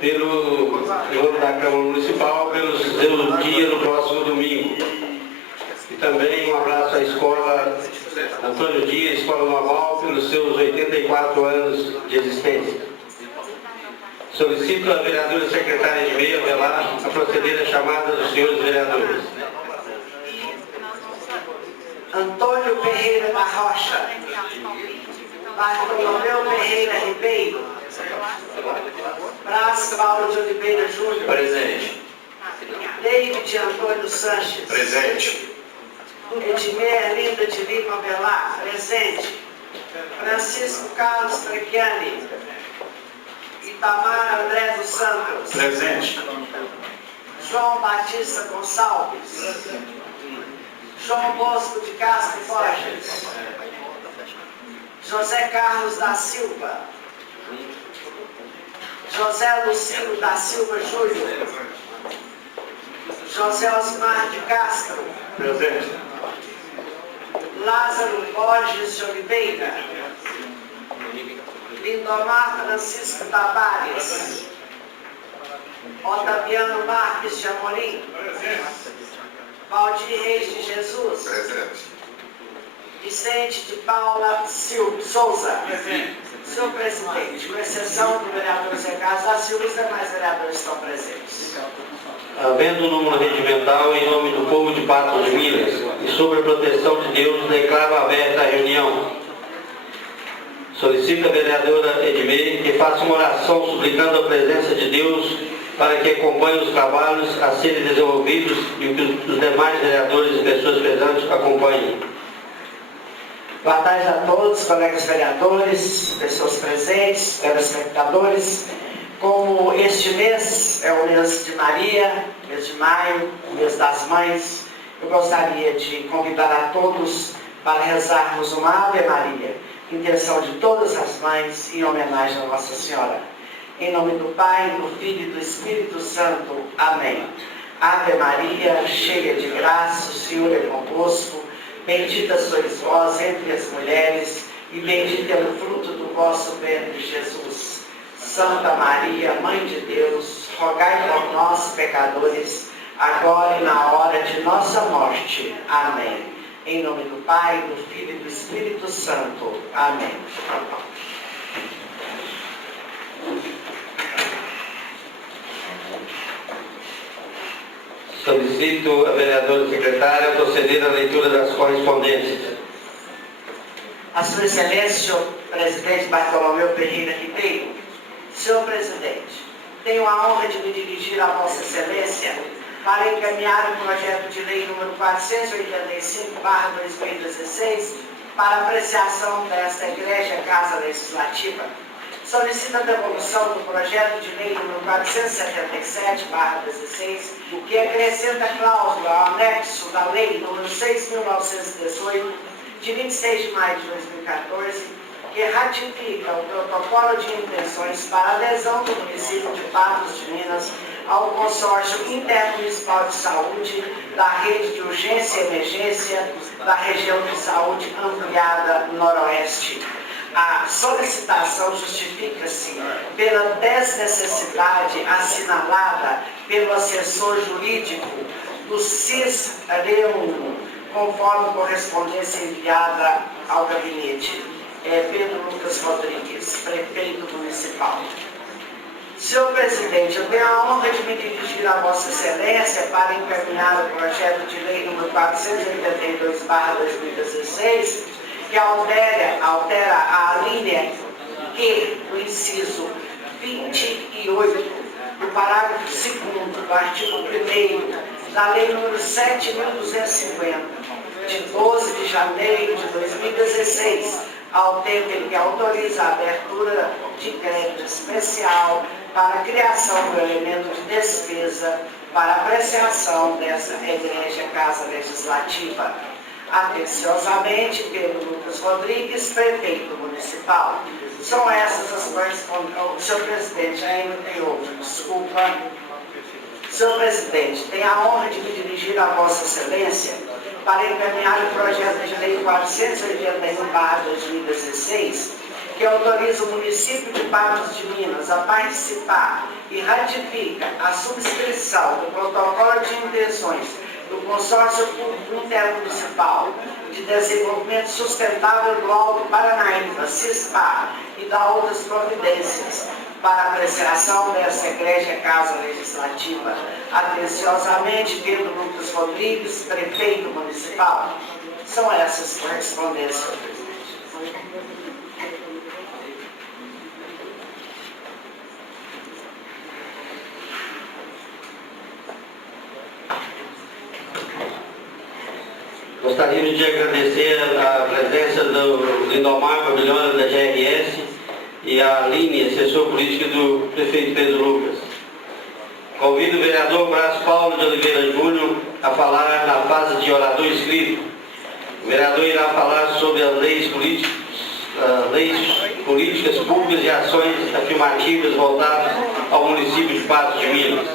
pelo senhor da Câmara Municipal, pelo seu dia no próximo domingo. E também um abraço à escola Antônio Dias, Escola Normal, pelos seus 84 anos de existência. Solicito a vereadora secretária de Meio Avelar a proceder à chamada dos senhores vereadores. Antônio Ferreira da Rocha, Bartolomeu Ferreira Ribeiro, Brás Paulo de Oliveira Júnior. Presente. David Antônio Sanches. Presente. Edmir Linda de Lima Avelar. Presente. Francisco Carlos Trequiani. Itamar André dos Santos. Presente. João Batista Gonçalves. João Bosco de Castro Borges. José Carlos da Silva. José Lucino da Silva Júnior. José Osmar de Castro. Presente. Lázaro Borges de Oliveira. Lindomar Francisco Tavares. Otaviano Marques de Amorim. Valdir Reis de Jesus. Presente. Vicente de Paula Souza. Senhor presidente, com exceção do vereador Zé Carlos da Silva, os demais vereadores estão presentes. Havendo um número regimental, em nome do povo de Patos de Minas e sob a proteção de Deus, declaro aberta a reunião. Solicito a vereadora Edmei que faça uma oração suplicando a presença de Deus para que acompanhe os trabalhos a serem desenvolvidos e que os demais vereadores e pessoas presentes acompanhem. Boa tarde a todos, colegas vereadores, pessoas presentes, telespectadores. Como este mês é o mês de Maria, mês de maio, o mês das mães, eu gostaria de convidar a todos para rezarmos uma Ave Maria, intenção de todas as mães, em homenagem a Nossa Senhora. Em nome do Pai, do Filho e do Espírito Santo. Amém. Ave Maria, cheia de graça, o Senhor é convosco. Bendita sois vós entre as mulheres, e bendito é o fruto do vosso ventre, Jesus. Santa Maria, Mãe de Deus, rogai por nós, pecadores, agora e na hora de nossa morte. Amém. Em nome do Pai, do Filho e do Espírito Santo. Amém. Solicito a vereadora secretária a proceder à leitura das correspondências. A Sua Excelência, senhor presidente Bartolomeu Ferreira Ribeiro. Senhor presidente, tenho a honra de me dirigir a Vossa Excelência para encaminhar o projeto de lei número 485/2016 para apreciação desta Igreja Casa Legislativa. Solicita a devolução do projeto de lei número 477/16, que acrescenta a cláusula ao anexo da lei número 6.918, de 26 de maio de 2014, que ratifica o protocolo de intenções para adesão do município de Patos de Minas ao consórcio intermunicipal de saúde da rede de urgência e emergência da região de saúde ampliada Noroeste. A solicitação justifica-se pela desnecessidade assinalada pelo assessor jurídico do CIS-REUN, conforme correspondência enviada ao gabinete. Pedro Lucas Rodrigues, prefeito municipal. Senhor presidente, eu tenho a honra de me dirigir a Vossa Excelência para encaminhar o projeto de lei número 482/2016, que altera a linha Q do inciso 28 do parágrafo 2º do artigo 1º da lei número 7.250, de 12 de janeiro de 2016, ao tempo em que autoriza a abertura de crédito especial para a criação do elemento de despesa para apreciação dessa Igreja Casa Legislativa. Atenciosamente, Pedro Lucas Rodrigues, prefeito municipal. São essas as correspondências. Senhor presidente, ainda tem outro, desculpa. Senhor presidente, tenho a honra de me dirigir a Vossa Excelência para encaminhar o projeto de lei 481/2016, que autoriza o município de Patos de Minas a participar e ratifica a subscrição do protocolo de intenções do Consórcio Público Intermunicipal de Desenvolvimento Sustentável do Alto Paranaíba, CISPA, e da outras providências para apreciação dessa egrégia Casa Legislativa. Atenciosamente, Pedro Lucas Rodrigues, Prefeito Municipal. São essas correspondências, presidente. Gostaríamos de agradecer a presença do Lindomar Pavilhona, da GRS, e a Aline, assessor político do prefeito Pedro Lucas. Convido o vereador Brás Paulo de Oliveira Júnior a falar na fase de orador inscrito. O vereador irá falar sobre as leis políticas públicas e ações afirmativas voltadas ao município de Patos de Minas.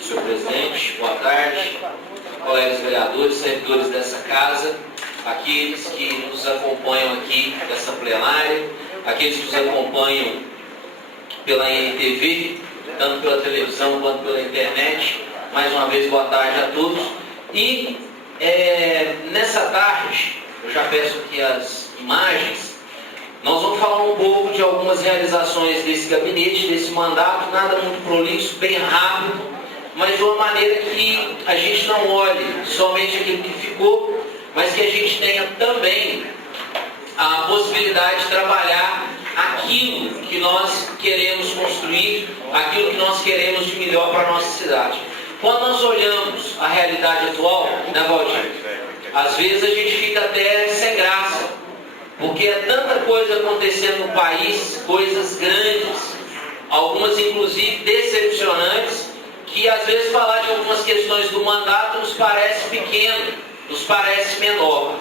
Senhor presidente, boa tarde, colegas vereadores, servidores dessa casa, aqueles que nos acompanham aqui nessa plenária, aqueles que nos acompanham pela NTV, tanto pela televisão quanto pela internet. Mais uma vez, boa tarde a todos. E nessa tarde, eu já peço aqui as imagens, nós vamos falar um pouco de algumas realizações desse gabinete, desse mandato, nada muito prolixo, bem rápido, mas de uma maneira que a gente não olhe somente aquilo que ficou, mas que a gente tenha também a possibilidade de trabalhar aquilo que nós queremos construir, aquilo que nós queremos de melhor para a nossa cidade. Quando nós olhamos a realidade atual, né, Valdir? Às vezes a gente fica até sem graça, porque é tanta coisa acontecendo no país, coisas grandes, algumas inclusive decepcionantes, que às vezes falar de algumas questões do mandato nos parece pequeno, nos parece menor.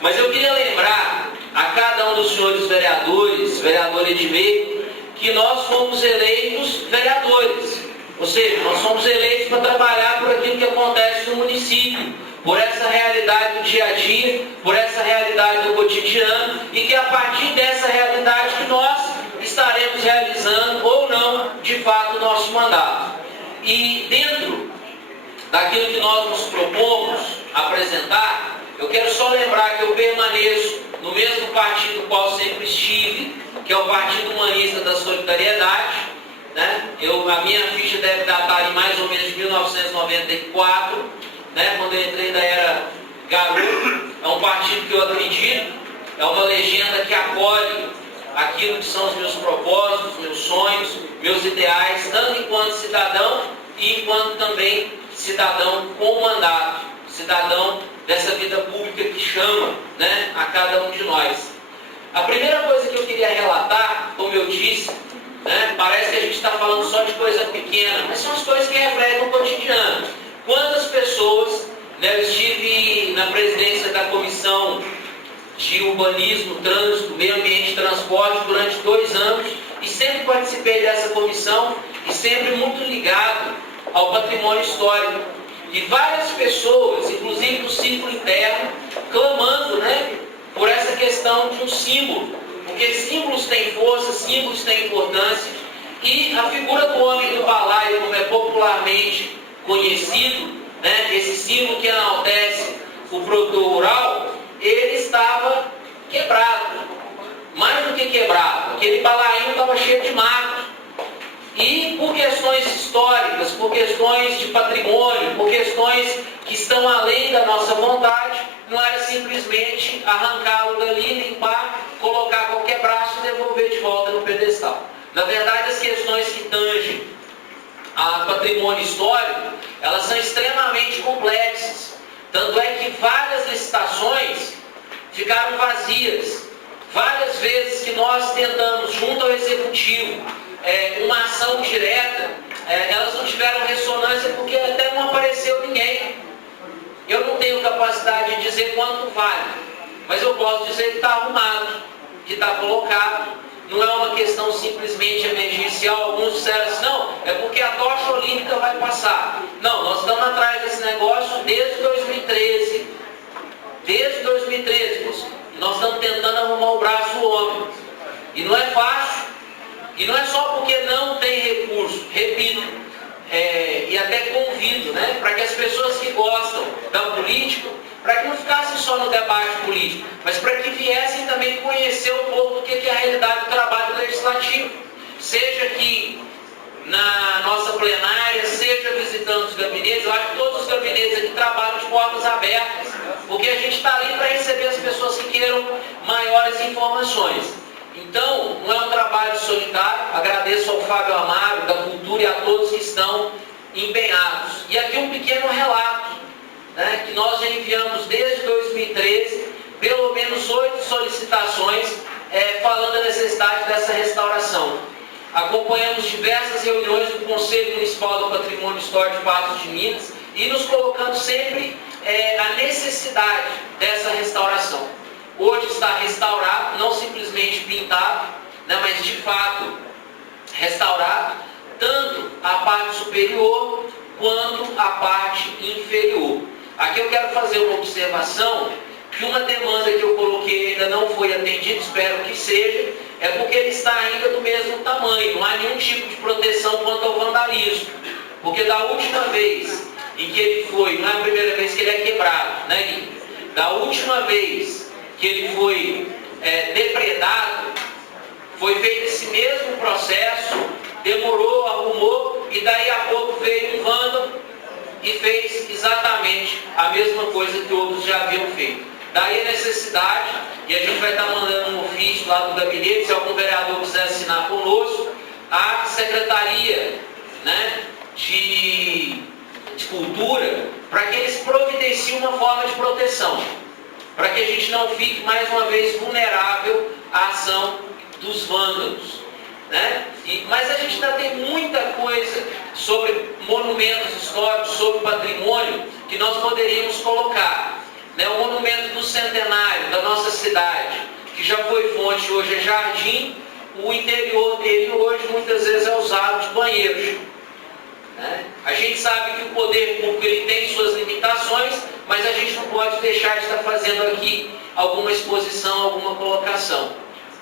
Mas eu queria lembrar a cada um dos senhores vereadores, vereador Edmei, que nós fomos eleitos vereadores. Ou seja, nós fomos eleitos para trabalhar por aquilo que acontece no município, por essa realidade do dia a dia, por essa realidade do cotidiano, e que a partir dessa realidade que nós estaremos realizando ou não, de fato, o nosso mandato. E dentro daquilo que nós nos propomos apresentar, eu quero só lembrar que eu permaneço no mesmo partido no qual sempre estive, que é o Partido Humanista da Solidariedade, né? A minha ficha deve datar em mais ou menos de 1994, né? Quando eu entrei ainda era garoto. É um partido que eu acredito, é uma legenda que acolhe aquilo que são os meus propósitos, meus sonhos, meus ideais, tanto enquanto cidadão e enquanto também cidadão com mandato, cidadão dessa vida pública que chama, né, a cada um de nós. A primeira coisa que eu queria relatar, como eu disse, né, parece que a gente está falando só de coisa pequena, mas são as coisas que refletem o cotidiano. Quantas pessoas, né, eu estive na presidência da Comissão de Urbanismo, Trânsito, Meio Ambiente e Transporte durante 2 anos e sempre participei dessa comissão e sempre muito ligado ao patrimônio histórico. E várias pessoas, inclusive do círculo interno, clamando, né, por essa questão de um símbolo, porque símbolos têm força, símbolos têm importância, e a figura do homem do balaio, como é popularmente conhecido, né, esse símbolo que enaltece o produtor rural, ele estava quebrado. Mais do que quebrado, aquele balainho estava cheio de mato. E por questões históricas, por questões de patrimônio, por questões que estão além da nossa vontade, não era simplesmente arrancá-lo dali, limpar, colocar qualquer braço e devolver de volta no pedestal. Na verdade, as questões que tangem a patrimônio histórico, elas são extremamente complexas. Tanto é que várias licitações ficaram vazias. Várias vezes que nós tentamos, junto ao Executivo, uma ação direta, elas não tiveram ressonância porque até não apareceu ninguém. Eu não tenho capacidade de dizer quanto vale, mas eu posso dizer que está arrumado, que está colocado. não é uma questão simplesmente emergencial. Alguns disseram assim, não, é porque a tocha olímpica vai passar. Não, nós estamos atrás desse negócio desde 2013. Desde 2013, moço. Nós estamos tentando arrumar o braço do homem. E não é fácil. E não é só porque não tem recurso. Repito, e até convido, né, para que as pessoas que gostam da política, para que não ficassem só no debate político, mas para que viessem também conhecer um pouco do que é a realidade do trabalho legislativo. Seja aqui na nossa plenária, seja visitando os gabinetes. Eu acho que todos os gabinetes aqui trabalham de portas abertas, porque a gente está ali para receber as pessoas que queiram maiores informações. Então, não é um trabalho solitário. Agradeço ao Fábio Amaro, da Cultura, e a todos que estão empenhados. E aqui um pequeno relato, né, que nós já enviamos desde 2013, pelo menos 8 solicitações falando da necessidade dessa restauração. Acompanhamos diversas reuniões do Conselho Municipal do Patrimônio Histórico de Patos de Minas e nos colocando sempre a necessidade dessa restauração. Hoje está restaurado, não simplesmente pintado, né, mas de fato restaurado, tanto a parte superior quanto a parte inferior. Aqui eu quero fazer uma observação, que uma demanda que eu coloquei ainda não foi atendida, espero que seja, é porque ele está ainda do mesmo tamanho, não há nenhum tipo de proteção quanto ao vandalismo. Porque da última vez em que ele foi, não é a primeira vez que ele é quebrado, né, Gui? Da última vez que ele foi depredado, foi feito esse mesmo processo, demorou, arrumou, e daí a pouco veio um vândalo e fez exatamente a mesma coisa que outros já haviam feito. Daí a necessidade, e a gente vai estar mandando um ofício lá do gabinete, se algum vereador quiser assinar conosco, a Secretaria, né, de Cultura, para que eles providenciem uma forma de proteção, para que a gente não fique mais uma vez vulnerável à ação dos vândalos, né? Mas a gente ainda tem muita coisa sobre monumentos históricos, sobre patrimônio, que nós poderíamos colocar, né? O monumento do centenário da nossa cidade, que já foi fonte, hoje é jardim, o interior dele hoje muitas vezes é usado de banheiros, né? A gente sabe que o poder público ele tem suas limitações, mas a gente não pode deixar de estar fazendo aqui alguma exposição, alguma colocação.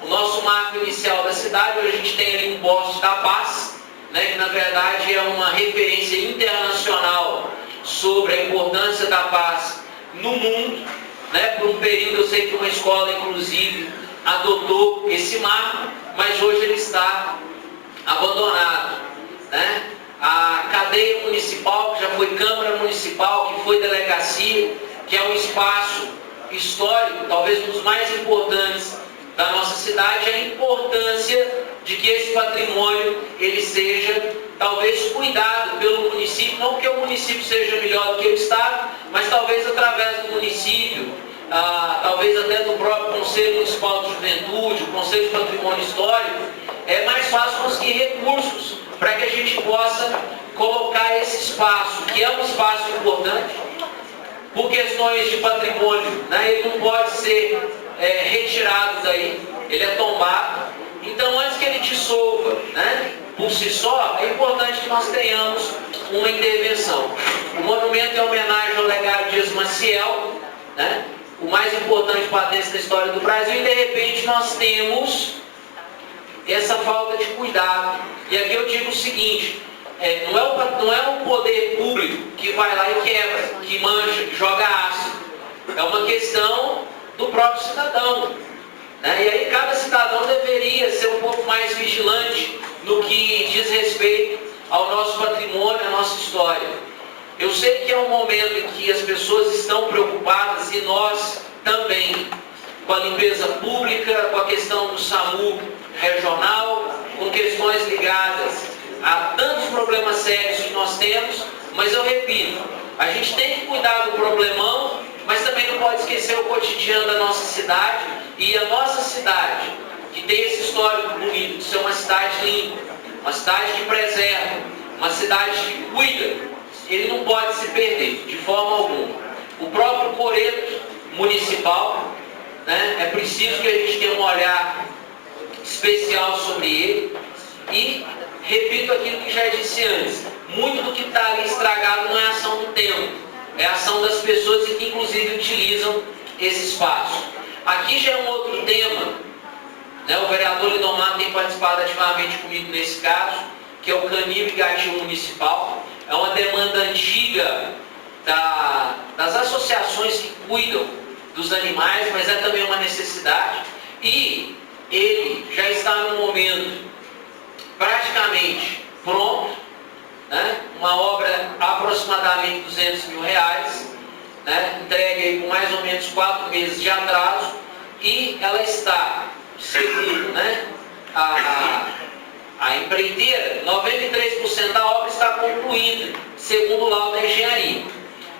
O nosso marco inicial da cidade, hoje a gente tem ali um poste da paz, né, que na verdade é uma referência internacional sobre a importância da paz no mundo, né? Por um período eu sei que uma escola inclusive adotou esse marco, mas hoje ele está abandonado, né? A cadeia municipal, que já foi Câmara Municipal, que foi delegacia, que é um espaço histórico, talvez um dos mais importantes da nossa cidade, a importância de que esse patrimônio ele seja talvez cuidado pelo município, não porque o município seja melhor do que o Estado, mas talvez através do município, talvez até do próprio Conselho Municipal de Juventude, o Conselho de Patrimônio Histórico, é mais fácil conseguir recursos para que a gente possa colocar esse espaço, que é um espaço importante, por questões de patrimônio, né? Ele não pode ser retirado daí, ele é tombado. Então, antes que ele dissolva, né, por si só, é importante que nós tenhamos uma intervenção. O monumento é homenagem ao legado de Dias Maciel, né, o mais importante patente da história do Brasil, e de repente nós temos essa falta de cuidado. E aqui eu digo o seguinte, não é o poder público que vai lá e quebra, que mancha, que joga ácido. É uma questão do próprio cidadão, né? E aí cada cidadão deveria ser um pouco mais vigilante no que diz respeito ao nosso patrimônio, à nossa história. Eu sei que é um momento em que as pessoas estão preocupadas, e nós também, com a limpeza pública, com a questão do SAMU regional, com questões ligadas a tantos problemas sérios que nós temos, mas eu repito, a gente tem que cuidar do problemão, mas também não pode esquecer o cotidiano da nossa cidade, e a nossa cidade, que tem esse histórico bonito de ser uma cidade limpa, uma cidade que preserva, uma cidade que cuida, ele não pode se perder de forma alguma. O próprio coreto municipal, né, é preciso que a gente tenha um olhar especial sobre ele e repito aquilo que já disse antes, muito do que está ali estragado não é ação do tempo, é ação das pessoas que inclusive utilizam esse espaço. Aqui já é um outro tema, né? O vereador Lidomar tem participado ativamente comigo nesse caso, que é o canil e gatil municipal. É uma demanda antiga das associações que cuidam dos animais, mas é também uma necessidade. E ele já está no momento praticamente pronto, né? Uma obra aproximadamente R$200 mil, né? Entregue aí com mais ou menos 4 meses de atraso, e ela está, segundo, né, a empreiteira, 93% da obra está concluída, segundo o laudo da engenharia.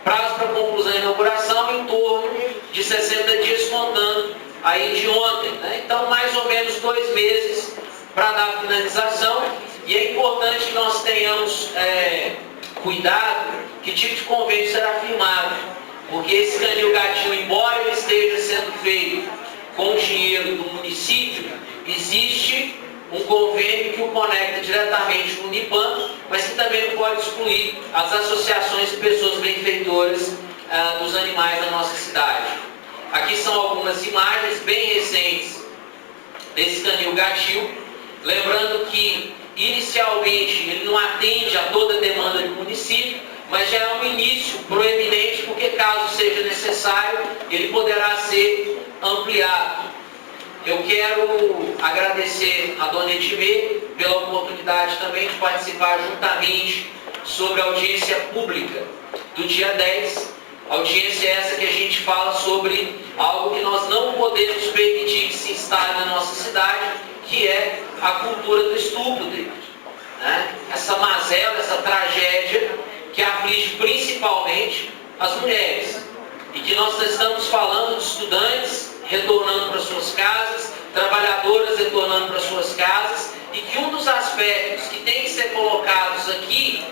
Prazo para conclusão e inauguração em torno de 60 dias, contando aí de ontem, né? Então, mais ou menos 2 meses para dar a finalização, e é importante que nós tenhamos cuidado que tipo de convênio será firmado, porque esse canil gatil, embora ele esteja sendo feito com o dinheiro do município, existe um convênio que o conecta diretamente com o Unipan, mas que também não pode excluir as associações de pessoas benfeitoras dos animais da nossa cidade. Aqui são algumas imagens bem recentes desse canil gatil, lembrando que inicialmente ele não atende a toda a demanda do município, mas já é um início proeminente, porque caso seja necessário, ele poderá ser ampliado. Eu quero agradecer a dona Edmê pela oportunidade também de participar juntamente sobre a audiência pública do dia 10. Audiência essa que a gente fala sobre algo que nós não podemos permitir que se instale na nossa cidade, que é a cultura do estupro, né? Essa mazela, essa tragédia que aflige principalmente as mulheres. E que nós estamos falando de estudantes retornando para suas casas, trabalhadoras retornando para suas casas, e que um dos aspectos que tem que ser colocados aqui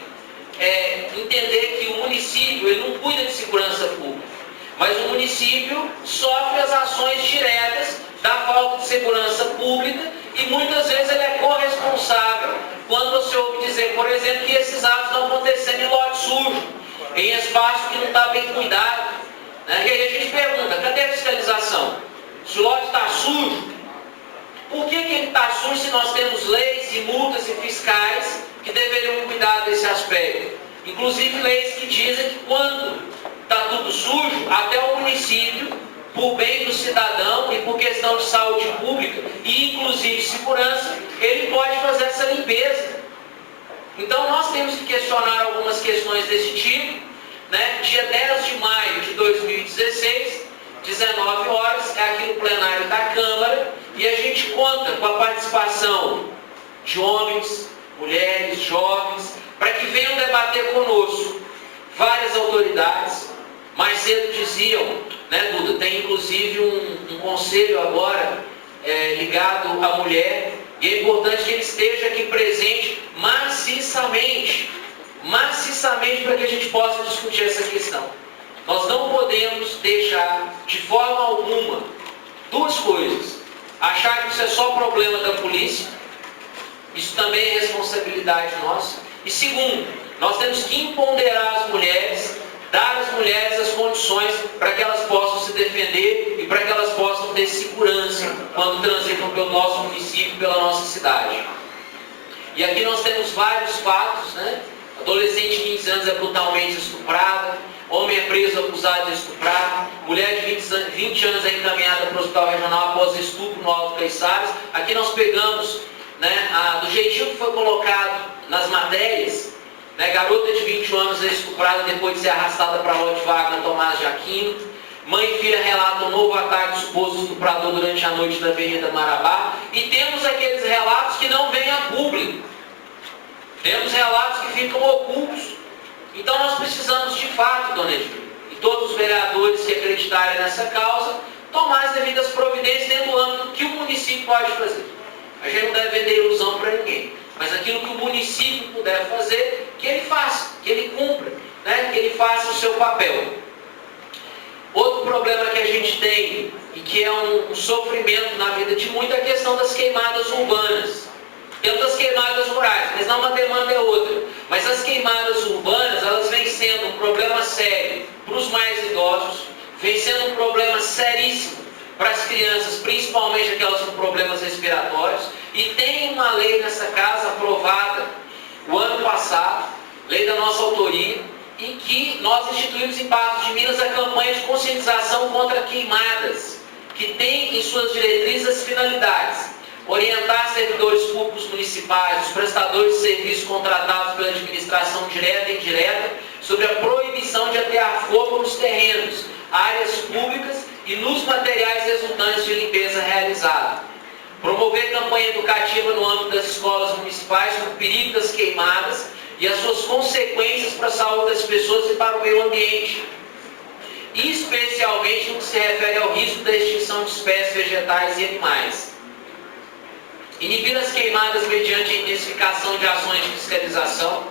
é entender que o município ele não cuida de segurança pública, mas o município sofre as ações diretas da falta de segurança pública, e muitas vezes ele é corresponsável quando você ouve dizer, por exemplo, que esses atos estão acontecendo em lote sujo, em espaço que não está bem cuidado, né? E aí a gente pergunta, cadê a fiscalização? Se o lote está sujo, por que ele está sujo se nós temos leis e multas e fiscais que deveriam cuidar desse aspecto? Inclusive leis que dizem que quando está tudo sujo, até o município, por bem do cidadão e por questão de saúde pública e inclusive segurança, ele pode fazer essa limpeza. Então nós temos que questionar algumas questões desse tipo, né? Dia 10 de maio de 2016, 19 horas, é aqui no plenário da Câmara, e a gente conta com a participação de homens, mulheres, jovens, para que venham debater conosco várias autoridades. Mais cedo diziam, né, Duda, tem inclusive um conselho agora ligado à mulher, e é importante que ele esteja aqui presente maciçamente para que a gente possa discutir essa questão. Nós não podemos deixar de forma alguma duas coisas: achar que isso é só problema da polícia, isso também é responsabilidade nossa, e segundo, nós temos que empoderar as mulheres, dar às mulheres as condições para que elas possam se defender e para que elas possam ter segurança quando transitam pelo nosso município, pela nossa cidade. E aqui nós temos vários fatos, né? Adolescente de 15 anos é brutalmente estuprada, homem é preso acusado de estuprar, mulher de 20 anos é encaminhada para o hospital regional após estupro no Alto Caiçaras. Aqui nós pegamos, né, do jeitinho que foi colocado nas matérias, né, garota de 21 anos é estuprada depois de ser arrastada para a Rua de Wagner Tomás de Aquino. Mãe e filha relatam um novo ataque de suposto estuprador durante a noite na Avenida Marabá. E temos aqueles relatos que não vêm a público. Temos relatos que ficam ocultos. Então nós precisamos de fato, dona Edmê, e todos os vereadores que acreditarem nessa causa, tomar as devidas providências dentro do âmbito que o município pode fazer. A gente não deve vender ilusão para ninguém, mas aquilo que o município puder fazer, que ele faça, que ele cumpra, né? Que ele faça o seu papel. Outro problema que a gente tem e que é um sofrimento na vida de muita, a questão das queimadas urbanas. Temos as queimadas rurais, mas não uma demanda é outra. Mas as queimadas urbanas, elas vêm sendo um problema sério para os mais idosos, vem sendo um problema seríssimo para as crianças, principalmente aquelas com problemas respiratórios, e tem uma lei nessa casa aprovada o ano passado, lei da nossa autoria, em que nós instituímos em Patos de Minas a campanha de conscientização contra queimadas, que tem em suas diretrizes as finalidades: orientar servidores públicos municipais, os prestadores de serviços contratados pela administração direta e indireta, sobre a proibição de atear fogo nos terrenos, áreas públicas e nos materiais resultantes de limpeza realizada. Promover campanha educativa no âmbito das escolas municipais sobre o perigo das queimadas e as suas consequências para a saúde das pessoas e para o meio ambiente, especialmente no que se refere ao risco da extinção de espécies vegetais e animais. Inibir as queimadas mediante a intensificação de ações de fiscalização.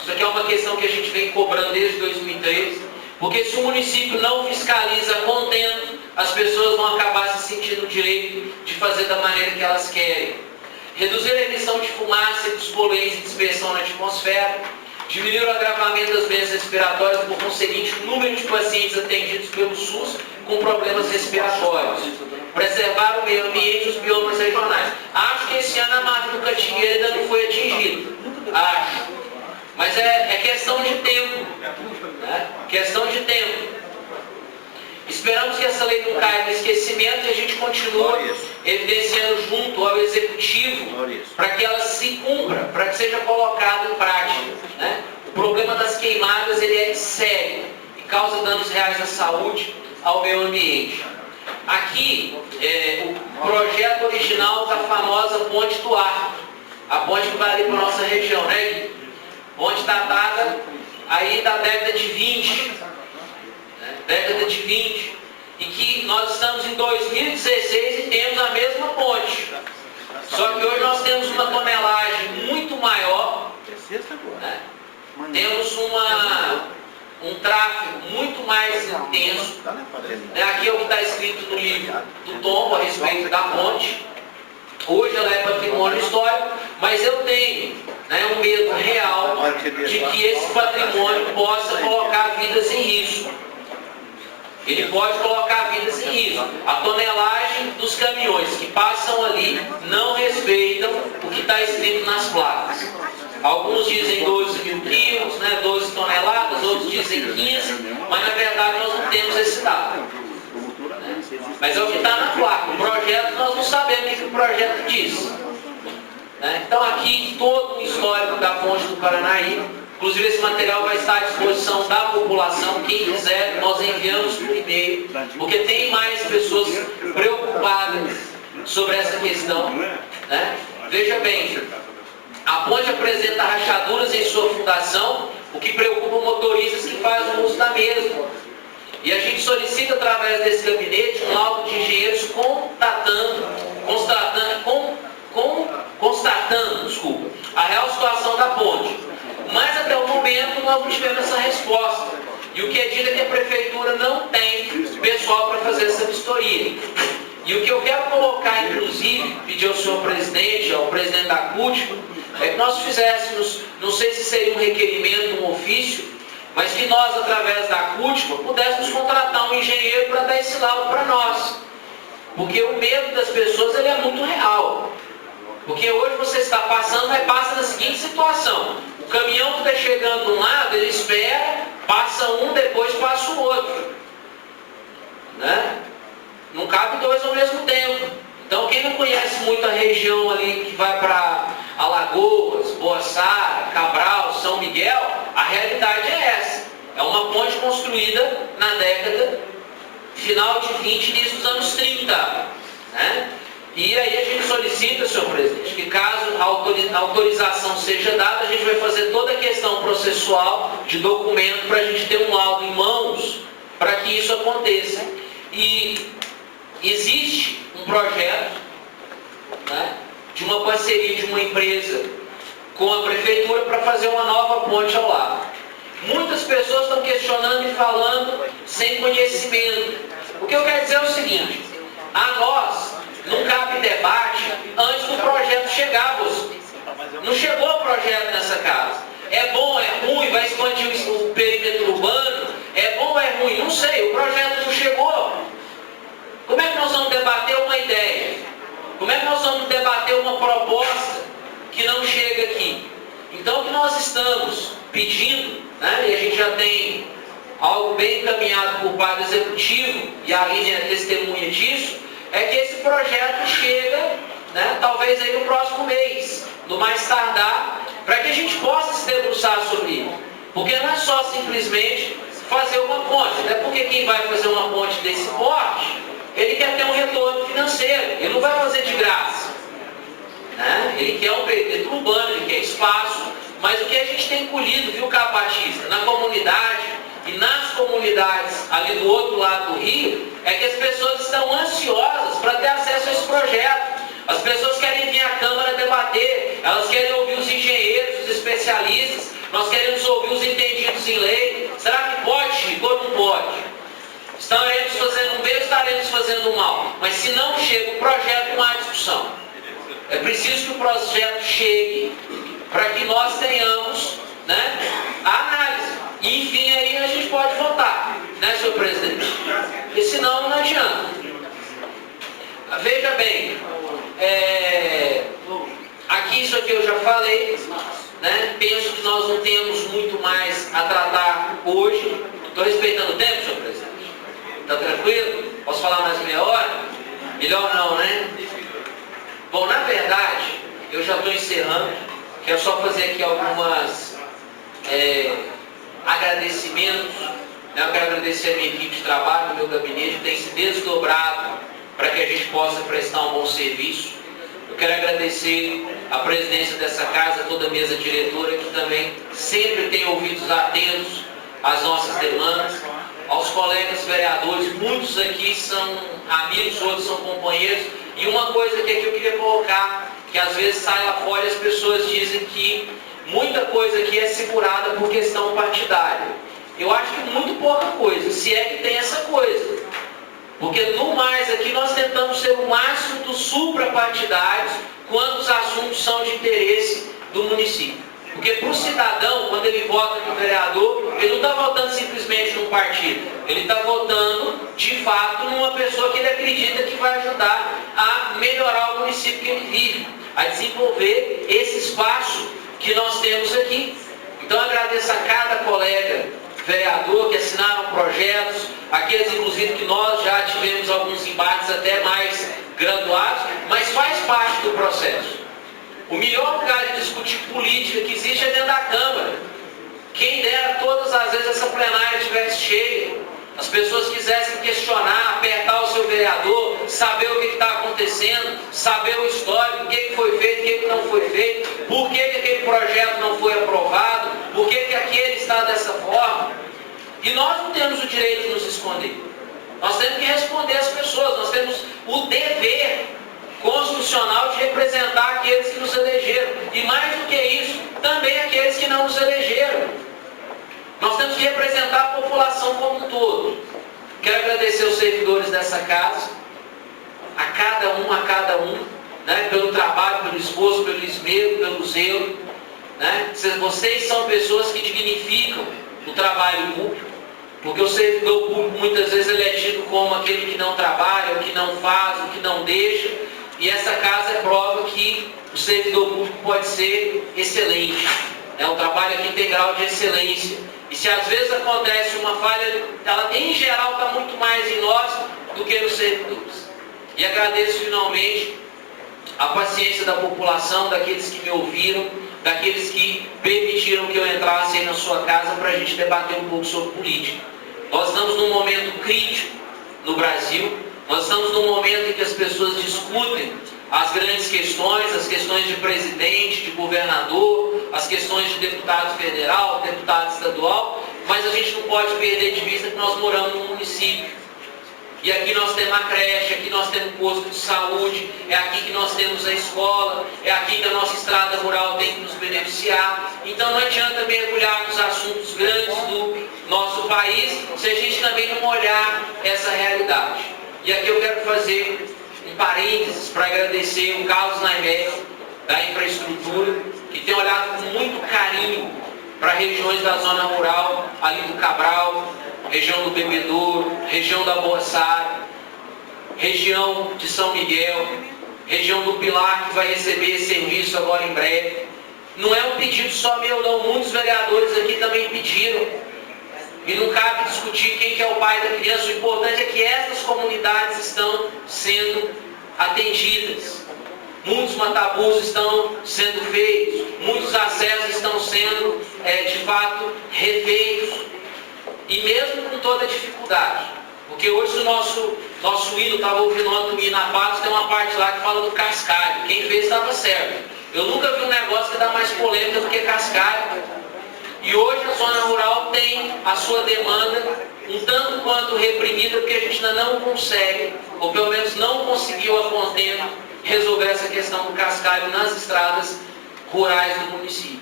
Isso aqui é uma questão que a gente vem cobrando desde 2013, porque se o município não fiscaliza contento, as pessoas vão acabar se sentindo o direito de fazer da maneira que elas querem. Reduzir a emissão de fumaça e dos poluentes e dispersão na atmosfera. Diminuir o agravamento das doenças respiratórias, por conseguinte, o número de pacientes atendidos pelo SUS com problemas respiratórios. Preservar o meio ambiente e os biomas regionais. Acho que esse ano a marca do Catingueiro ainda não foi atingida. Acho. Mas é questão de tempo. Né? Questão de tempo. Esperamos que essa lei não caia no esquecimento e a gente continue evidenciando junto ao Executivo para que ela se cumpra, para que seja colocada em prática. Né? O problema das queimadas ele é sério e causa danos reais à saúde, ao meio ambiente. Aqui, o projeto original da famosa Ponte do Arco, a ponte que vai ali para a nossa região, né, Gui? Ponte datada aí da década de 20, né? Década de 20, e que nós estamos em 2016 e temos a mesma ponte. Só que hoje nós temos uma tonelagem muito maior, né? Temos um tráfego muito mais intenso. Aqui é o que está escrito no livro do Tombo a respeito da ponte. Hoje ela é patrimônio histórico, mas eu tenho, né, um medo real de que esse patrimônio possa colocar vidas em risco. Ele pode colocar vidas em risco. A tonelagem dos caminhões que passam ali não respeitam o que está escrito nas placas. Alguns dizem 12 mil quilos, né, 12 toneladas, outros dizem 15, mas na verdade nós não temos esse dado. Mas é o que está na placa. O projeto, nós não sabemos o que o projeto diz. Né? Então aqui todo o histórico da Ponte do Paranaí, inclusive esse material vai estar à disposição da população, quem quiser, nós enviamos por e-mail, porque tem mais pessoas preocupadas sobre essa questão. Né? Veja bem, a ponte apresenta rachaduras em sua fundação, o que preocupa motoristas que fazem uso da mesma. E a gente solicita, através desse gabinete, um laudo de engenheiros constatando a real situação da ponte. Mas até o momento nós não tivemos essa resposta. E o que é dito é que a prefeitura não tem pessoal para fazer essa vistoria. E o que eu quero colocar, inclusive, pedir ao senhor presidente, ao presidente da CUT, é que nós fizéssemos, não sei se seria um requerimento, um ofício, mas que nós, através da CUT, pudéssemos contratar um engenheiro para dar esse laudo para nós. Porque o medo das pessoas ele é muito real. Porque hoje você está passando, mas passa na seguinte situação. O caminhão que está chegando de um lado, ele espera, passa um, depois passa o outro. Né? Não cabe dois ao mesmo tempo. Então quem não conhece muito a região ali que vai para Alagoas, Boaçara, Cabral, São Miguel, a realidade é essa. É uma ponte construída na década final de 20 e início dos anos 30. Né? E aí a gente solicita, senhor presidente, que caso a autorização seja dada, a gente vai fazer toda a questão processual de documento para a gente ter um laudo em mãos para que isso aconteça. E existe um projeto, né, de uma parceria de uma empresa com a prefeitura para fazer uma nova ponte ao lado. Muitas pessoas estão questionando e falando sem conhecimento. O que eu quero dizer é o seguinte: A nós não cabe debate antes do projeto chegar, você. Não chegou o projeto nessa casa. É bom, é ruim, vai expandir o perímetro urbano? É bom ou é ruim? Não sei, o projeto não chegou. Como é que nós vamos debater uma ideia? Como é que nós vamos debater uma proposta que não chega aqui? Então, o que nós estamos pedindo, né, e a gente já tem algo bem encaminhado por parte do Executivo, e a Aline é testemunha disso, é que esse projeto chega, né, talvez aí no próximo mês, no mais tardar, para que a gente possa se debruçar sobre isso. Porque não é só simplesmente fazer uma ponte, até porque quem vai fazer uma ponte desse porte, ele quer ter um retorno financeiro, ele não vai fazer de graça. Né? Ele quer um perímetro urbano, ele quer espaço, mas o que a gente tem colhido, viu, Capatista, na comunidade e nas comunidades ali do outro lado do rio, é que as pessoas estão ansiosas para ter acesso a esse projeto. As pessoas querem vir à Câmara debater, elas querem ouvir os engenheiros, os especialistas, nós queremos ouvir os entendidos em lei. Será que pode, Chico, ou não pode? Estaremos fazendo bem ou estaremos fazendo mal? Mas se não chega o projeto, não há discussão. É preciso que o projeto chegue para que nós tenhamos, né, a análise. E enfim, aí a gente pode votar, né, senhor presidente? Porque senão não adianta. Veja bem, aqui isso aqui eu já falei, né? Penso que nós não temos muito mais a tratar hoje. Estou respeitando o tempo, senhor presidente? Está tranquilo? Posso falar mais meia hora? Melhor não, né? Bom, na verdade, eu já estou encerrando. Quero só fazer aqui algumas agradecimentos. Eu quero agradecer a minha equipe de trabalho, o meu gabinete, que tem se desdobrado para que a gente possa prestar um bom serviço. Eu quero agradecer a presidência dessa casa, toda a mesa diretora, que também sempre tem ouvidos atentos às nossas demandas. Aos colegas vereadores, muitos aqui são amigos, outros são companheiros. E uma coisa que aqui eu queria colocar, que às vezes sai lá fora e as pessoas dizem que muita coisa aqui é segurada por questão partidária. Eu acho que muito pouca coisa, se é que tem essa coisa. Porque no mais aqui nós tentamos ser o máximo dos suprapartidários quando os assuntos são de interesse do município. Porque para o cidadão, quando ele vota no vereador, ele não está votando simplesmente num partido. Ele está votando, de fato, numa pessoa que ele acredita que vai ajudar a melhorar o município que ele vive, a desenvolver esse espaço que nós temos aqui. Então, agradeço a cada colega vereador que assinaram projetos, aqueles, inclusive, que nós já tivemos alguns embates até mais graduados, mas faz parte do processo. O melhor lugar de discutir política que existe é dentro da Câmara. Quem dera todas as vezes essa plenária estivesse cheia, as pessoas quisessem questionar, apertar o seu vereador, saber o que está acontecendo, saber o histórico, o que foi feito, o que não foi feito, por que aquele projeto não foi aprovado, por que aquele está dessa forma. E nós não temos o direito de nos esconder. Nós temos que responder às pessoas, nós temos o dever constitucional de representar aqueles que nos elegeram. E mais do que isso, também aqueles que não nos elegeram. Nós temos que representar a população como um todo. Quero agradecer aos servidores dessa casa, a cada um, né, pelo trabalho, pelo esforço, pelo esmero, pelo zelo. Né? Vocês são pessoas que dignificam o trabalho público, porque o servidor público muitas vezes ele é tido como aquele que não trabalha, o que não faz, o que não deixa. E essa casa é prova que o servidor público pode ser excelente. O trabalho aqui tem grau de excelência. E se às vezes acontece uma falha, ela em geral está muito mais em nós do que nos servidores. E agradeço finalmente a paciência da população, daqueles que me ouviram, daqueles que permitiram que eu entrasse aí na sua casa para a gente debater um pouco sobre política. Nós estamos num momento crítico no Brasil. Nós estamos num momento em que as pessoas discutem as grandes questões, as questões de presidente, de governador, as questões de deputado federal, deputado estadual, mas a gente não pode perder de vista que nós moramos num município. E aqui nós temos a creche, aqui nós temos o posto de saúde, é aqui que nós temos a escola, é aqui que a nossa estrada rural tem que nos beneficiar. Então não adianta mergulhar nos assuntos grandes do nosso país se a gente também não olhar essa realidade. E aqui eu quero fazer um parênteses para agradecer o Carlos Naimé, da infraestrutura, que tem olhado com muito carinho para regiões da zona rural, ali do Cabral, região do Bebedouro, região da Boaçara, região de São Miguel, região do Pilar, que vai receber esse serviço agora em breve. Não é um pedido só meu, não. Muitos vereadores aqui também pediram. E não cabe discutir quem que é o pai da criança. O importante é que essas comunidades estão sendo atendidas. Muitos matabus estão sendo feitos. Muitos acessos estão sendo, de fato, refeitos. E mesmo com toda a dificuldade. Porque hoje o nosso hino, estava ouvindo ontem o hino na Paz, tem uma parte lá que fala do cascalho. Quem fez estava certo. Eu nunca vi um negócio que dá mais polêmica do que cascalho. E hoje a zona rural tem a sua demanda um tanto quanto reprimida, porque a gente ainda não consegue, ou pelo menos não conseguiu a contento, resolver essa questão do cascalho nas estradas rurais do município.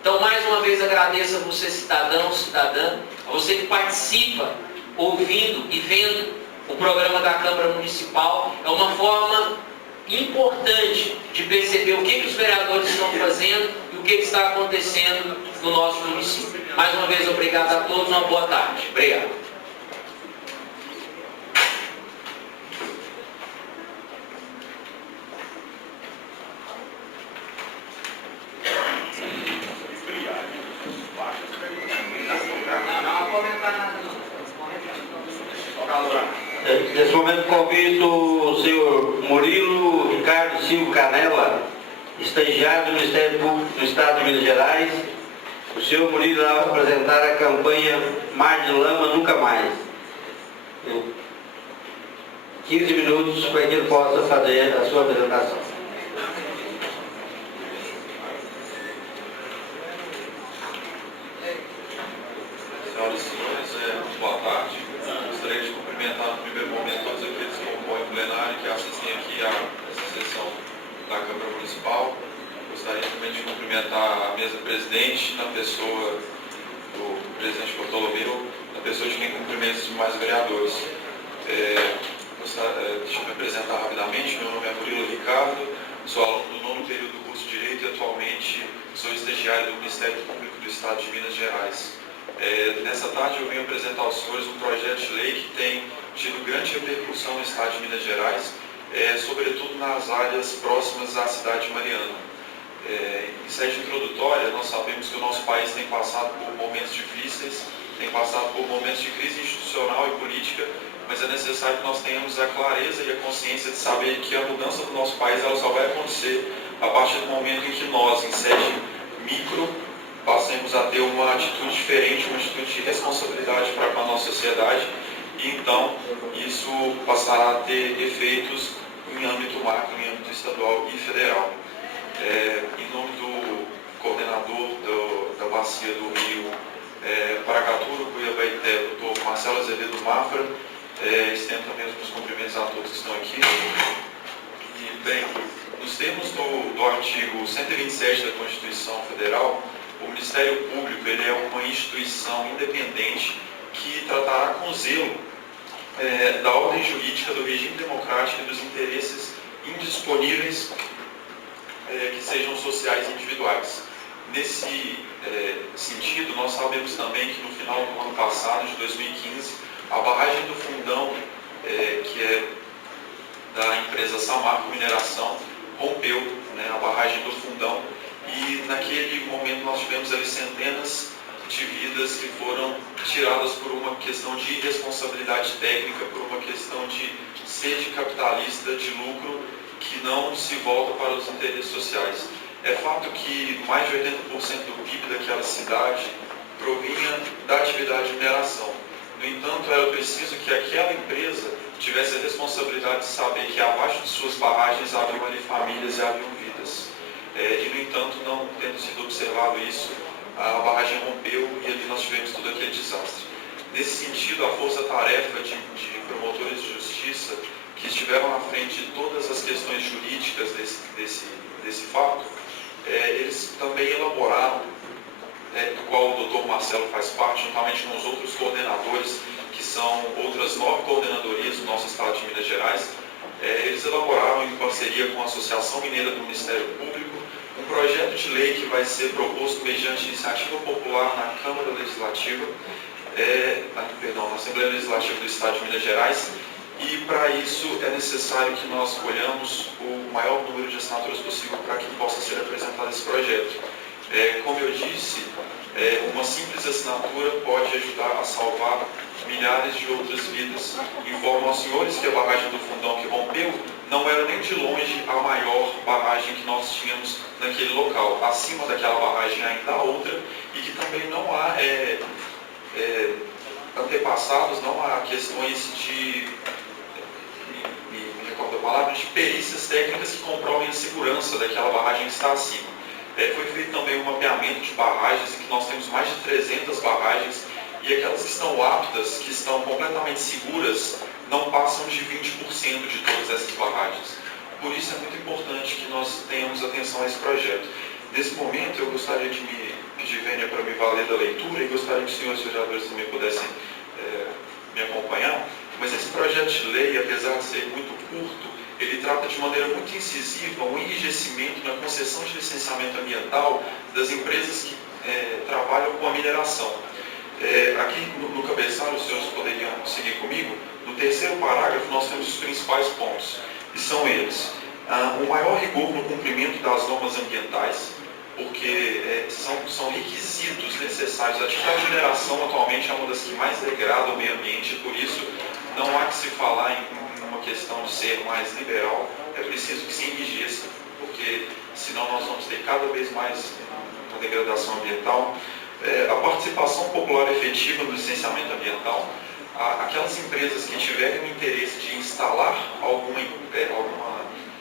Então, mais uma vez, agradeço a você, cidadão, cidadã, a você que participa, ouvindo e vendo o programa da Câmara Municipal. É uma forma importante de perceber o que os vereadores estão fazendo e o que está acontecendo no nosso município. Mais uma vez, obrigado a todos, uma boa tarde. Obrigado. Nesse momento convido o senhor Murilo Ricardo Silva Canela, estagiário do Ministério Público do Estado de Minas Gerais. O senhor Murilo vai apresentar a campanha Mar de Lama Nunca Mais. 15 minutos para que ele possa fazer a sua apresentação. Senhoras e senhores, boa tarde. Gostaria de cumprimentar no primeiro momento todos aqueles que compõem o plenário que assistem aqui a essa sessão da Câmara Municipal. Gostaria também de cumprimentar a mesa presidente, na pessoa do presidente Bartolomeu, na pessoa de quem cumprimento os demais vereadores. Deixa eu me apresentar rapidamente. Meu nome é Murilo Ricardo, sou aluno do 9º período do curso de Direito e atualmente sou estagiário do Ministério Público do Estado de Minas Gerais. Nessa tarde eu venho apresentar aos senhores um projeto de lei que tem tido grande repercussão no Estado de Minas Gerais, sobretudo nas áreas próximas à cidade de Mariana. Em sede introdutória, nós sabemos que o nosso país tem passado por momentos difíceis, tem passado por momentos de crise institucional e política, mas é necessário que nós tenhamos a clareza e a consciência de saber que a mudança do nosso país ela só vai acontecer a partir do momento em que nós, em sede micro, passemos a ter uma atitude diferente, uma atitude de responsabilidade para com a nossa sociedade, e então isso passará a ter efeitos em âmbito macro, em âmbito estadual e federal. Em nome do coordenador da Bacia do Rio, Paracatu, Cuiabaité, doutor Marcelo Azevedo Mafra, estendo também os meus cumprimentos a todos que estão aqui. E, bem, nos termos do artigo 127 da Constituição Federal, o Ministério Público ele é uma instituição independente que tratará com zelo da ordem jurídica, do regime democrático e dos interesses indisponíveis que sejam sociais e individuais. Nesse sentido, nós sabemos também que no final do ano passado, de 2015, a barragem do Fundão, que é da empresa Samarco Mineração, rompeu, a barragem do Fundão, e naquele momento nós tivemos ali centenas de vidas que foram tiradas por uma questão de irresponsabilidade técnica, por uma questão de sede capitalista, de lucro, que não se volta para os interesses sociais. É fato que mais de 80% do PIB daquela cidade provinha da atividade de mineração. No entanto, era preciso que aquela empresa tivesse a responsabilidade de saber que abaixo de suas barragens haviam ali famílias e haviam vidas. E, no entanto, não tendo sido observado isso, a barragem rompeu e ali nós tivemos todo aquele desastre. Nesse sentido, a força-tarefa de promotores de justiça que estiveram à frente de todas as questões jurídicas desse fato, eles também elaboraram, do qual o doutor Marcelo faz parte, juntamente com os outros coordenadores, que são outras 9 coordenadorias do nosso estado de Minas Gerais. Eles elaboraram, em parceria com a Associação Mineira do Ministério Público, um projeto de lei que vai ser proposto mediante iniciativa popular na Câmara Legislativa, na Assembleia Legislativa do Estado de Minas Gerais, e para isso é necessário que nós colhamos o maior número de assinaturas possível para que possa ser apresentado esse projeto. Como eu disse, uma simples assinatura pode ajudar a salvar milhares de outras vidas. Informo aos senhores que a barragem do Fundão que rompeu não era nem de longe a maior barragem que nós tínhamos naquele local. Acima daquela barragem ainda há outra, e que também não há antepassados, não há questões de, me recordo a palavra, de perícias técnicas que comprovem a segurança daquela barragem que está acima. Foi feito também um mapeamento de barragens, em que nós temos mais de 300 barragens, e aquelas que estão aptas, que estão completamente seguras, não passam de 20% de todas essas barragens. Por isso é muito importante que nós tenhamos atenção a esse projeto. Nesse momento, eu gostaria de me pedir vênia para me valer da leitura, e gostaria que os senhores vereadores também pudessem me acompanhar. Mas esse projeto de lei, apesar de ser muito curto, ele trata de maneira muito incisiva um enrijecimento na concessão de licenciamento ambiental das empresas que trabalham com a mineração. Aqui no cabeçalho, os senhores poderiam seguir comigo, no terceiro parágrafo nós temos os principais pontos, e são eles: o maior rigor no cumprimento das normas ambientais, porque são requisitos necessários. A atividade de mineração atualmente é uma das que mais degrada o meio ambiente, e por isso não há que se falar em uma questão de ser mais liberal. É preciso que se enrijeça, porque senão nós vamos ter cada vez mais uma degradação ambiental. A participação popular efetiva no licenciamento ambiental. Aquelas empresas que tiverem o interesse de instalar alguma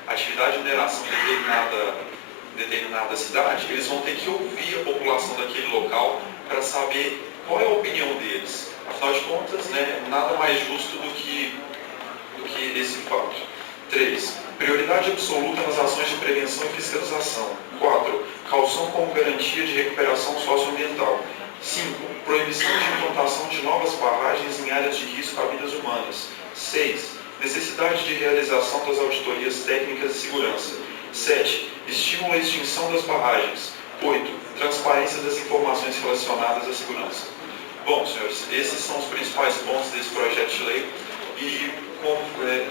atividade de mineração em determinada cidade, eles vão ter que ouvir a população daquele local para saber qual é a opinião deles. Afinal de contas, nada mais justo do que esse fato. 3. Prioridade absoluta nas ações de prevenção e fiscalização. 4. Caução como garantia de recuperação socioambiental. 5. Proibição de implantação de novas barragens em áreas de risco a vidas humanas. 6. Necessidade de realização das auditorias técnicas de segurança. 7. Estímulo à extinção das barragens. 8. Transparência das informações relacionadas à segurança. Bom, senhores, esses são os principais pontos desse projeto de lei, e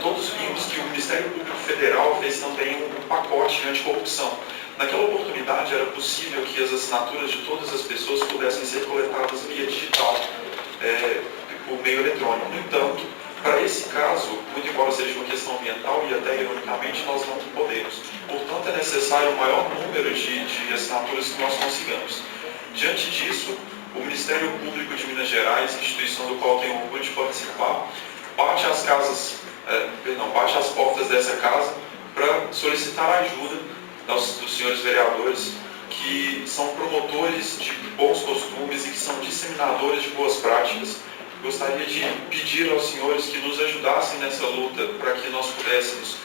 todos vimos que o Ministério Público Federal fez também um pacote anticorrupção. Naquela oportunidade era possível que as assinaturas de todas as pessoas pudessem ser coletadas via digital, por meio eletrônico. No entanto, para esse caso, muito embora seja uma questão ambiental, e até ironicamente nós não podemos. Portanto, é necessário o maior número de assinaturas que nós consigamos. Diante disso, o Ministério Público de Minas Gerais, instituição do qual tenho orgulho de participar, bate às portas dessa casa para solicitar a ajuda dos senhores vereadores, que são promotores de bons costumes e que são disseminadores de boas práticas. Gostaria de pedir aos senhores que nos ajudassem nessa luta para que nós pudéssemos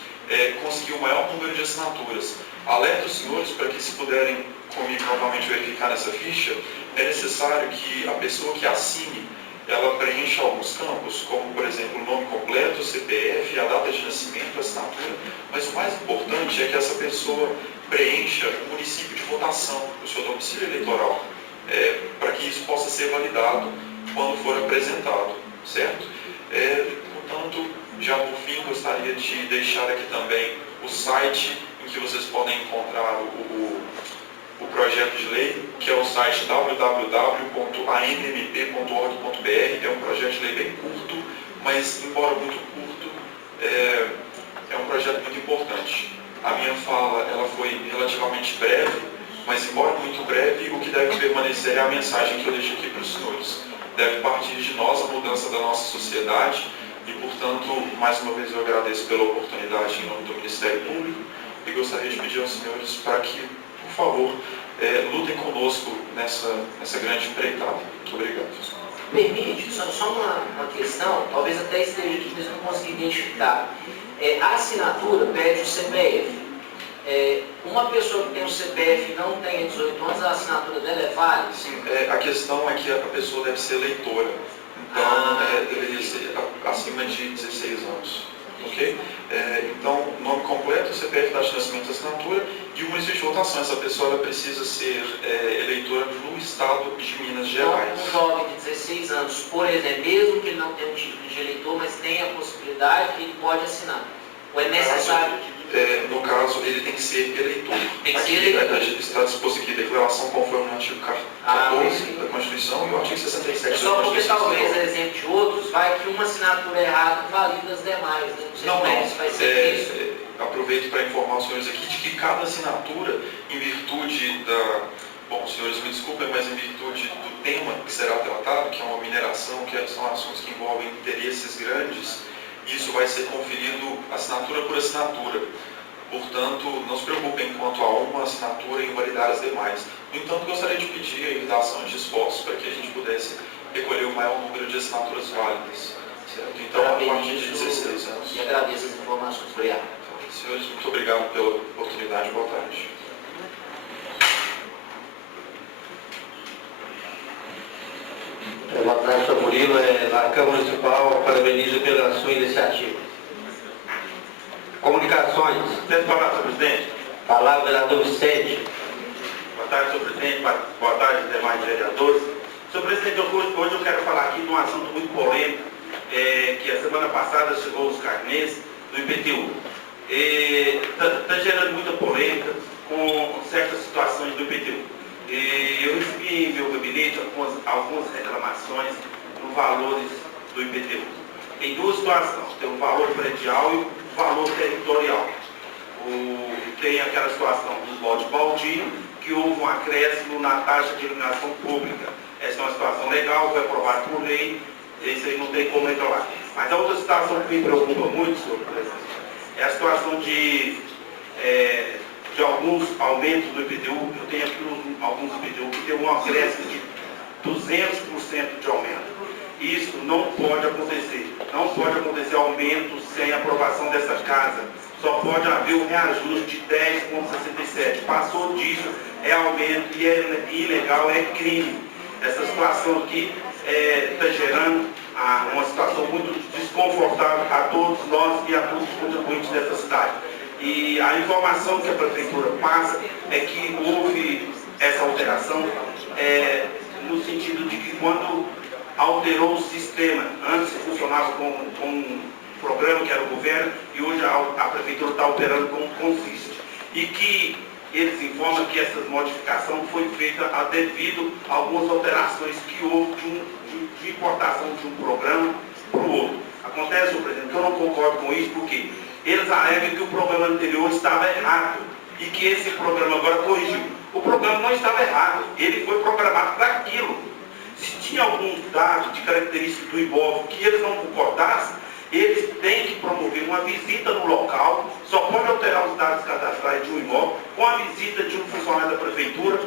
conseguir o maior número de assinaturas. Alerto os senhores para que, se puderem comigo novamente verificar nessa ficha, é necessário que a pessoa que assine, ela preencha alguns campos, como, por exemplo, o nome completo, o CPF, a data de nascimento, a assinatura, mas o mais importante é que essa pessoa preencha o município de votação, o seu domicílio eleitoral, para que isso possa ser validado quando for apresentado, certo? Portanto, já por fim, gostaria de deixar aqui também o site em que vocês podem encontrar o projeto de lei, que é o site www.ammp.org.br. É um projeto de lei bem curto, mas, embora muito curto, é um projeto muito importante. A minha fala ela foi relativamente breve, mas, embora muito breve, o que deve permanecer é a mensagem que eu deixo aqui para os senhores. Deve partir de nós a mudança da nossa sociedade e, portanto, mais uma vez eu agradeço pela oportunidade em nome do Ministério Público e gostaria de pedir aos senhores para que, por favor, lutem conosco nessa grande empreitada. Muito obrigado. Permite, só uma questão, talvez até esteja aqui, mas eu não consegui identificar. A assinatura pede o CPF. Uma pessoa que tem um CPF e não tem 18 anos, a assinatura dela é válida? Sim, a questão é que a pessoa deve ser leitora, Então, deveria ser acima de 16 anos. Ok? Então, nome completo, CPF, data de nascimento, assinatura e o município de votação. Essa pessoa ela precisa ser eleitora no estado de Minas Gerais. Então, um jovem de 16 anos, por exemplo, mesmo que ele não tenha um título de eleitor, mas tenha a possibilidade que ele pode assinar. Ou é necessário? No caso, ele tem que ser eleitor. Tem que ser Aqui, eleitor. está disposto aqui, declaração conforme o artigo 14 da Constituição e o artigo 67 da Só porque Constituição. talvez, a exemplo de outros, vai que uma assinatura errada valida as demais. Né? Não sei Não, como é que isso vai ser isso. aproveito para informar os senhores aqui de que cada assinatura, em virtude da... Bom, os senhores me desculpem, mas em virtude do tema que será tratado, que é uma mineração, que são assuntos que envolvem interesses grandes, isso vai ser conferido assinatura por assinatura. Portanto, não se preocupem quanto a uma assinatura e invalidar as demais. No entanto, gostaria de pedir a invitação de esforços para que a gente pudesse recolher o maior número de assinaturas válidas. Certo? Então, a partir de 16 anos. E agradeço as informações. Obrigado. Senhores, muito obrigado pela oportunidade. Boa tarde. Boa tarde, Sr. Murilo. A Câmara Municipal parabeniza pela sua iniciativa. Comunicações. Peço palavra, senhor presidente. Palavra, vereador Vicente. Boa tarde, senhor presidente. Boa tarde, demais vereadores. Senhor presidente, hoje eu quero falar aqui de um assunto muito polêmico, que a semana passada chegou os carnês do IPTU. Está gerando muita polêmica com certas situações do IPTU. Eu recebi em meu gabinete algumas reclamações no valores do IPTU. Tem duas situações, tem o valor predial e o valor territorial. Tem aquela situação dos lotes baldio, que houve um acréscimo na taxa de iluminação pública. Essa é uma situação legal, foi aprovada por lei, isso aí não tem como reclamar. Mas a outra situação que me preocupa muito, senhor presidente, é a situação de alguns aumentos do IPTU. Eu tenho aqui alguns IPTU que tem um acréscimo de 200% de aumento. Isso não pode acontecer. Não pode acontecer aumento sem aprovação dessa casa. Só pode haver um reajuste de 10,67. Passou disso, é aumento e é ilegal, é crime. Essa situação aqui está gerando uma situação muito desconfortável a todos nós e a todos os contribuintes dessa cidade. E a informação que a Prefeitura passa é que houve essa alteração no sentido de que quando alterou o sistema, antes funcionava com um programa que era o governo e hoje a Prefeitura está operando com um consiste. E que eles informam que essa modificação foi feita devido a algumas alterações que houve de importação de um programa para o outro. Acontece, senhor presidente, que eu não concordo com isso, porque eles alegam que o programa anterior estava errado e que esse programa agora corrigiu. O programa não estava errado, ele foi programado para aquilo. Se tinha alguns dados de características do imóvel que eles não concordassem, eles têm que promover uma visita no local, só pode alterar os dados cadastrais de um imóvel com a visita de um funcionário da prefeitura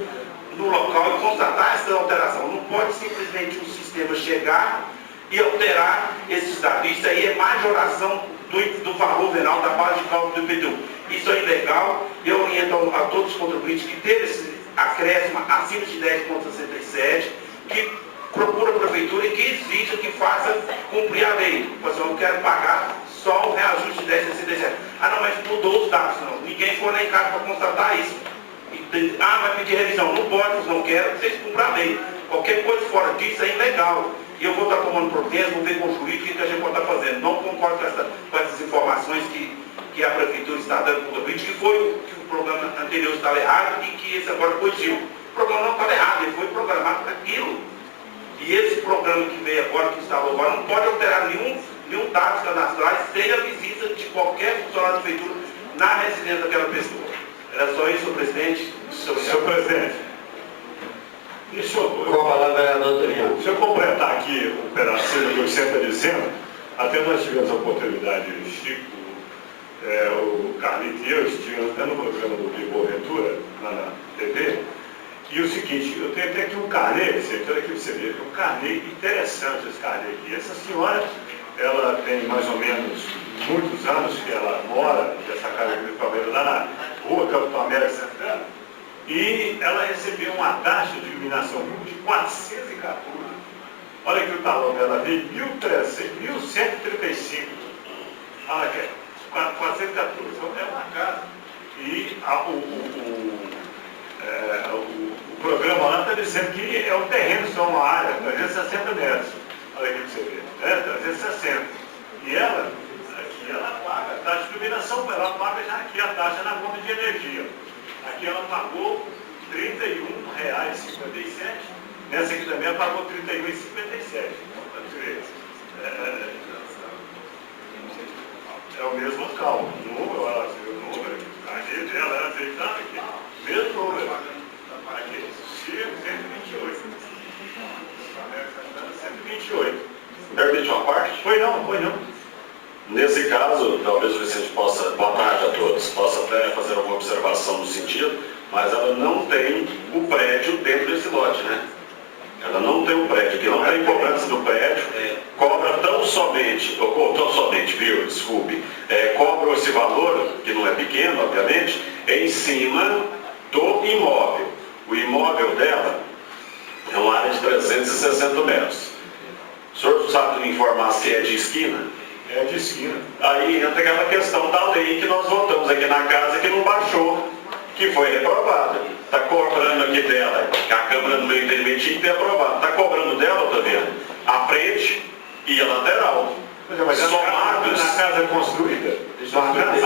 no local e constatar essa alteração. Não pode simplesmente um sistema chegar e alterar esses dados. Isso aí é majoração do valor venal da base de cálculo do IPTU. Isso é ilegal. Eu oriento a todos os contribuintes que teve esse acréscimo acima de 10,67, que procura a prefeitura e que exija que faça cumprir a lei. Mas eu não quero pagar só o reajuste de 10,67. Ah, não, mas mudou os dados, não. Ninguém foi lá em casa para constatar isso. Vai pedir revisão. Não pode, não quero, vocês cumprem a lei. Qualquer coisa fora disso é ilegal. E eu vou estar tomando providência, vou ver com o jurídico o que a gente pode estar fazendo. Não concordo com essas informações que a prefeitura está dando para o político, que foi que o programa anterior estava errado e que esse agora corrigiu. O programa não estava errado, ele foi programado para aquilo. E esse programa que veio agora, que estava agora, não pode alterar nenhum dado cadastrais sem a visita de qualquer funcionário da prefeitura na residência daquela pessoa. Era só isso, senhor presidente. Senhor presidente, Com a palavra, vereador Daniel. se eu completar aqui o pedacinho que o senhor está dizendo, até nós tivemos a oportunidade, o Chico, o Carlito e eu estivemos até no programa do Bibo Ventura, lá na TV, e o seguinte, eu tenho até aqui um carnê, olha aqui você vê, um carnê interessante esse carnê aqui. Essa senhora, ela tem mais ou menos muitos anos que ela mora nessa casa de Palmeira, lá na rua Capitão América Santana, e ela recebeu uma taxa de iluminação pública de 414. Olha aqui o talão dela, veio 1.135. Olha aqui, 414. É uma casa. E o programa lá está dizendo que é o terreno, só uma área, 360 metros. Olha aqui para você ver, 360. E ela paga a taxa de iluminação, ela paga já aqui a taxa na conta de energia. Aqui ela pagou R$ 31,57. Nessa aqui também ela pagou R$ 31,57. É o mesmo local. O número, ela viu o número. Aqui dela, ela ajeitava aqui. Mesmo número. Aqui, 128. 128. Permite uma parte? Foi não. Nesse caso, talvez o Vicente possa, boa tarde a todos, possa até fazer alguma observação no sentido, mas ela não tem o prédio dentro desse lote, né? Ela não tem o prédio, que não tem cobrança do prédio, cobra tão somente, cobra esse valor, que não é pequeno, obviamente, em cima do imóvel. O imóvel dela é uma área de 360 metros. O senhor sabe me informar se é de esquina? É de esquina. Aí entra aquela questão da lei que nós votamos aqui na casa, que não baixou, que foi reprovada. Está cobrando aqui dela, a Câmara no meu entendimento tinha que ter aprovado. Está cobrando dela, tá vendo? A frente e a lateral. Mas Somados. na casa construída.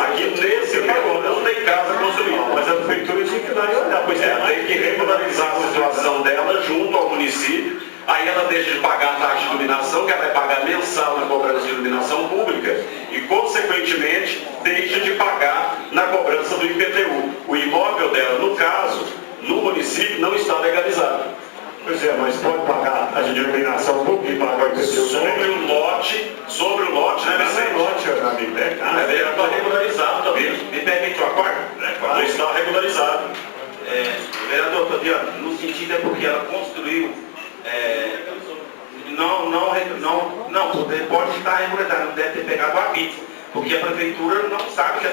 Aqui nesse valor não tem casa construída. Mas a prefeitura tinha que ir lá e olhar. Pois Tem que regularizar a situação dela junto ao município. Aí ela deixa de pagar a taxa de iluminação, que ela vai pagar mensal na cobrança de iluminação pública, e, consequentemente, deixa de pagar na cobrança do IPTU. O imóvel dela, no caso, no município, não está legalizado. Pois é, mas pode pagar a de iluminação pública e pagar o IPTU Sobre o lote, né, Vicente? lote, amigo, é casa. Mas ela está regularizado também. Me permite uma quarta? Não está regularizado. Vereador Fabiano, no sentido é porque ela construiu, pode estar regularizada, não deve ter pegado o habite, porque a prefeitura não sabe que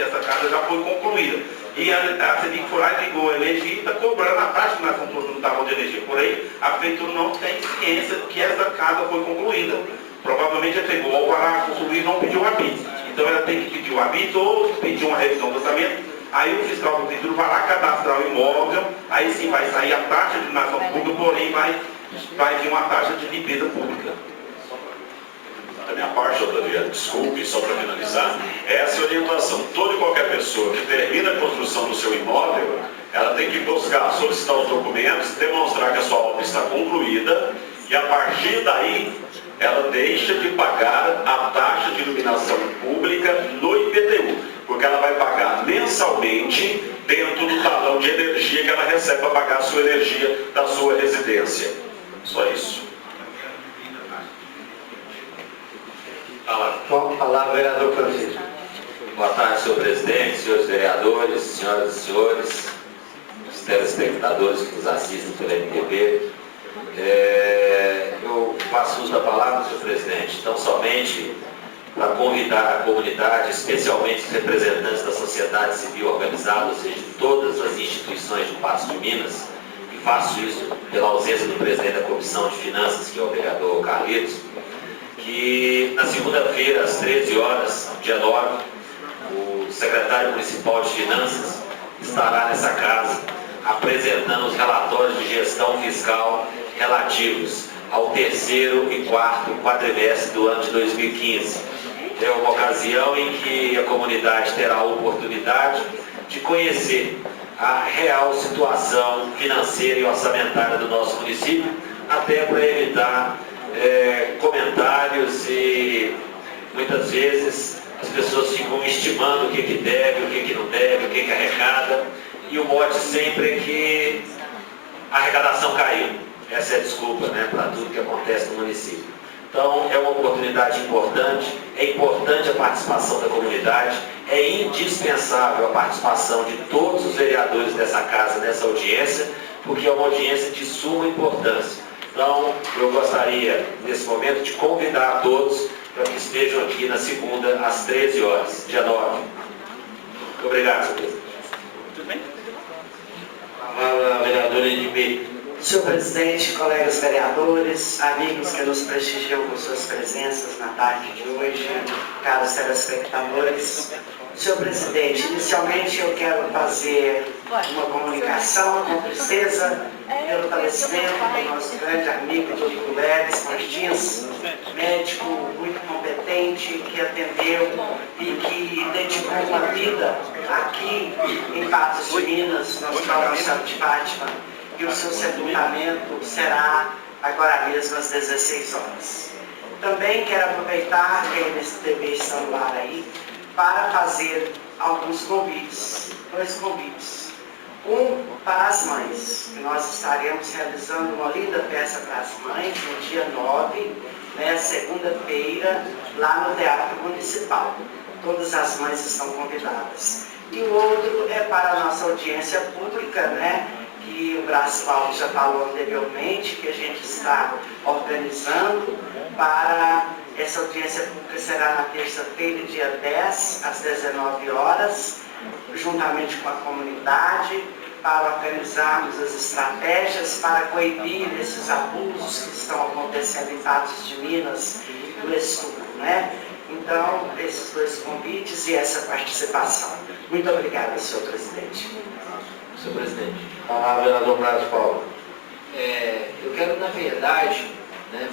essa casa já foi concluída. E a CEDIC foi lá e ligou a energia e está cobrando a taxa de nação toda no talão de energia. Porém, a prefeitura não tem ciência que essa casa foi concluída. Provavelmente ela pegou ao parar construir e não pediu o habite. Então ela tem que pedir o habite ou pedir uma revisão do orçamento. Aí o fiscal do prefeitura vai lá cadastrar o imóvel, aí sim vai sair a taxa de iluminação pública, porém vai vir uma taxa de limpeza pública. Da minha parte, doutor Adriano, desculpe, só para finalizar, essa é a orientação. Toda e qualquer pessoa que termina a construção do seu imóvel, ela tem que buscar, solicitar os documentos, demonstrar que a sua obra está concluída, e a partir daí, ela deixa de pagar a taxa de iluminação pública no IPTU, porque ela vai pagar mensalmente dentro do talão de energia que ela recebe para pagar a sua energia da sua residência. Só isso. Com a palavra, vereador Francisco. Boa tarde, senhor presidente, senhores vereadores, senhoras e senhores, os telespectadores que nos assistem pela MTV. Eu passo uso da palavra, senhor presidente, então somente para convidar a comunidade, especialmente os representantes da sociedade civil organizada, ou seja, de todas as instituições do Paço de Minas, e faço isso pela ausência do presidente da Comissão de Finanças, que é o vereador Carlitos, que na segunda-feira, às 13 horas, dia 9, o secretário municipal de Finanças estará nessa casa apresentando os relatórios de gestão fiscal relativos ao terceiro e quarto quadrimestre do ano de 2015. É uma ocasião em que a comunidade terá a oportunidade de conhecer a real situação financeira e orçamentária do nosso município, até para evitar comentários e muitas vezes as pessoas ficam estimando o que deve, o que não deve, o que arrecada, e o mote sempre é que a arrecadação caiu. Essa é a desculpa, né, para tudo que acontece no município. Então, é uma oportunidade importante, é importante a participação da comunidade, é indispensável a participação de todos os vereadores dessa casa, nessa audiência, porque é uma audiência de suma importância. Então, eu gostaria, nesse momento, de convidar a todos para que estejam aqui na segunda, às 13 horas, dia 9. Muito obrigado, senhor presidente. A palavra, vereador Edmir. Senhor presidente, colegas vereadores, amigos que nos prestigiam com suas presenças na tarde de hoje, caros telespectadores. Senhor presidente, inicialmente eu quero fazer uma comunicação com tristeza pelo falecimento do nosso grande amigo Dr. Leves Martins, médico muito competente, que atendeu e que dedicou uma vida aqui em Patos de Minas, no Hospital Nossa Senhora de Fátima, e o seu sepultamento será agora mesmo às 16 horas. Também quero aproveitar que eles devem estar no ar aí, para fazer alguns convites, 2 convites. Um para as mães, que nós estaremos realizando uma linda festa para as mães no dia 9, segunda-feira, lá no Teatro Municipal. Todas as mães estão convidadas. E o outro é para a nossa audiência pública, que o Brás Paulo já falou anteriormente, que a gente está organizando para essa audiência pública. Será na terça-feira, dia 10, às 19 horas, juntamente com a comunidade, para organizarmos as estratégias para coibir esses abusos que estão acontecendo em Patos de Minas no estupro, Então, esses 2 convites e essa participação. Muito obrigada, senhor presidente. Senhor presidente. Vereador Brás Paulo. Eu quero, na verdade,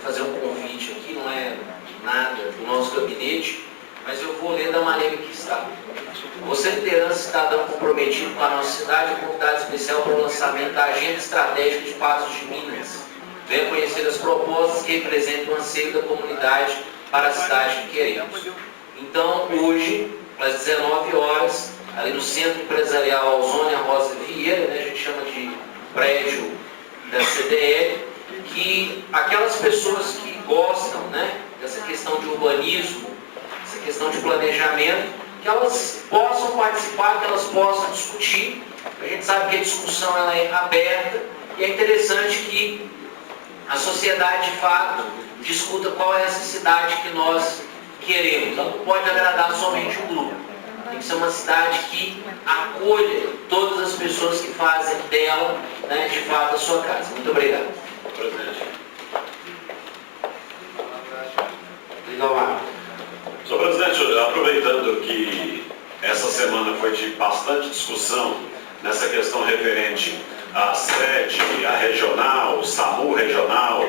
fazer um convite aqui, não é nada do nosso gabinete, mas eu vou ler da maneira que está. Você, liderança cidadã comprometido com a nossa cidade, é convidado especial para o lançamento da Agenda Estratégica de Patos de Minas. Venha conhecer as propostas que representam o anseio da comunidade para a cidade que queremos. Então, hoje, às 19 horas, ali no Centro Empresarial Alzônia Rosa Vieira, a gente chama de prédio da CDL, que aquelas pessoas que gostam dessa questão de urbanismo, essa questão de planejamento, que elas possam participar, que elas possam discutir. A gente sabe que a discussão ela é aberta e é interessante que a sociedade, de fato, discuta qual é a necessidade que nós queremos. Não pode agradar somente um grupo. Tem que ser uma cidade que acolha todas as pessoas que fazem dela, de fato, a sua casa. Muito obrigado. Presidente. Senhor presidente, aproveitando que essa semana foi de bastante discussão nessa questão referente à sede, à regional, o SAMU regional,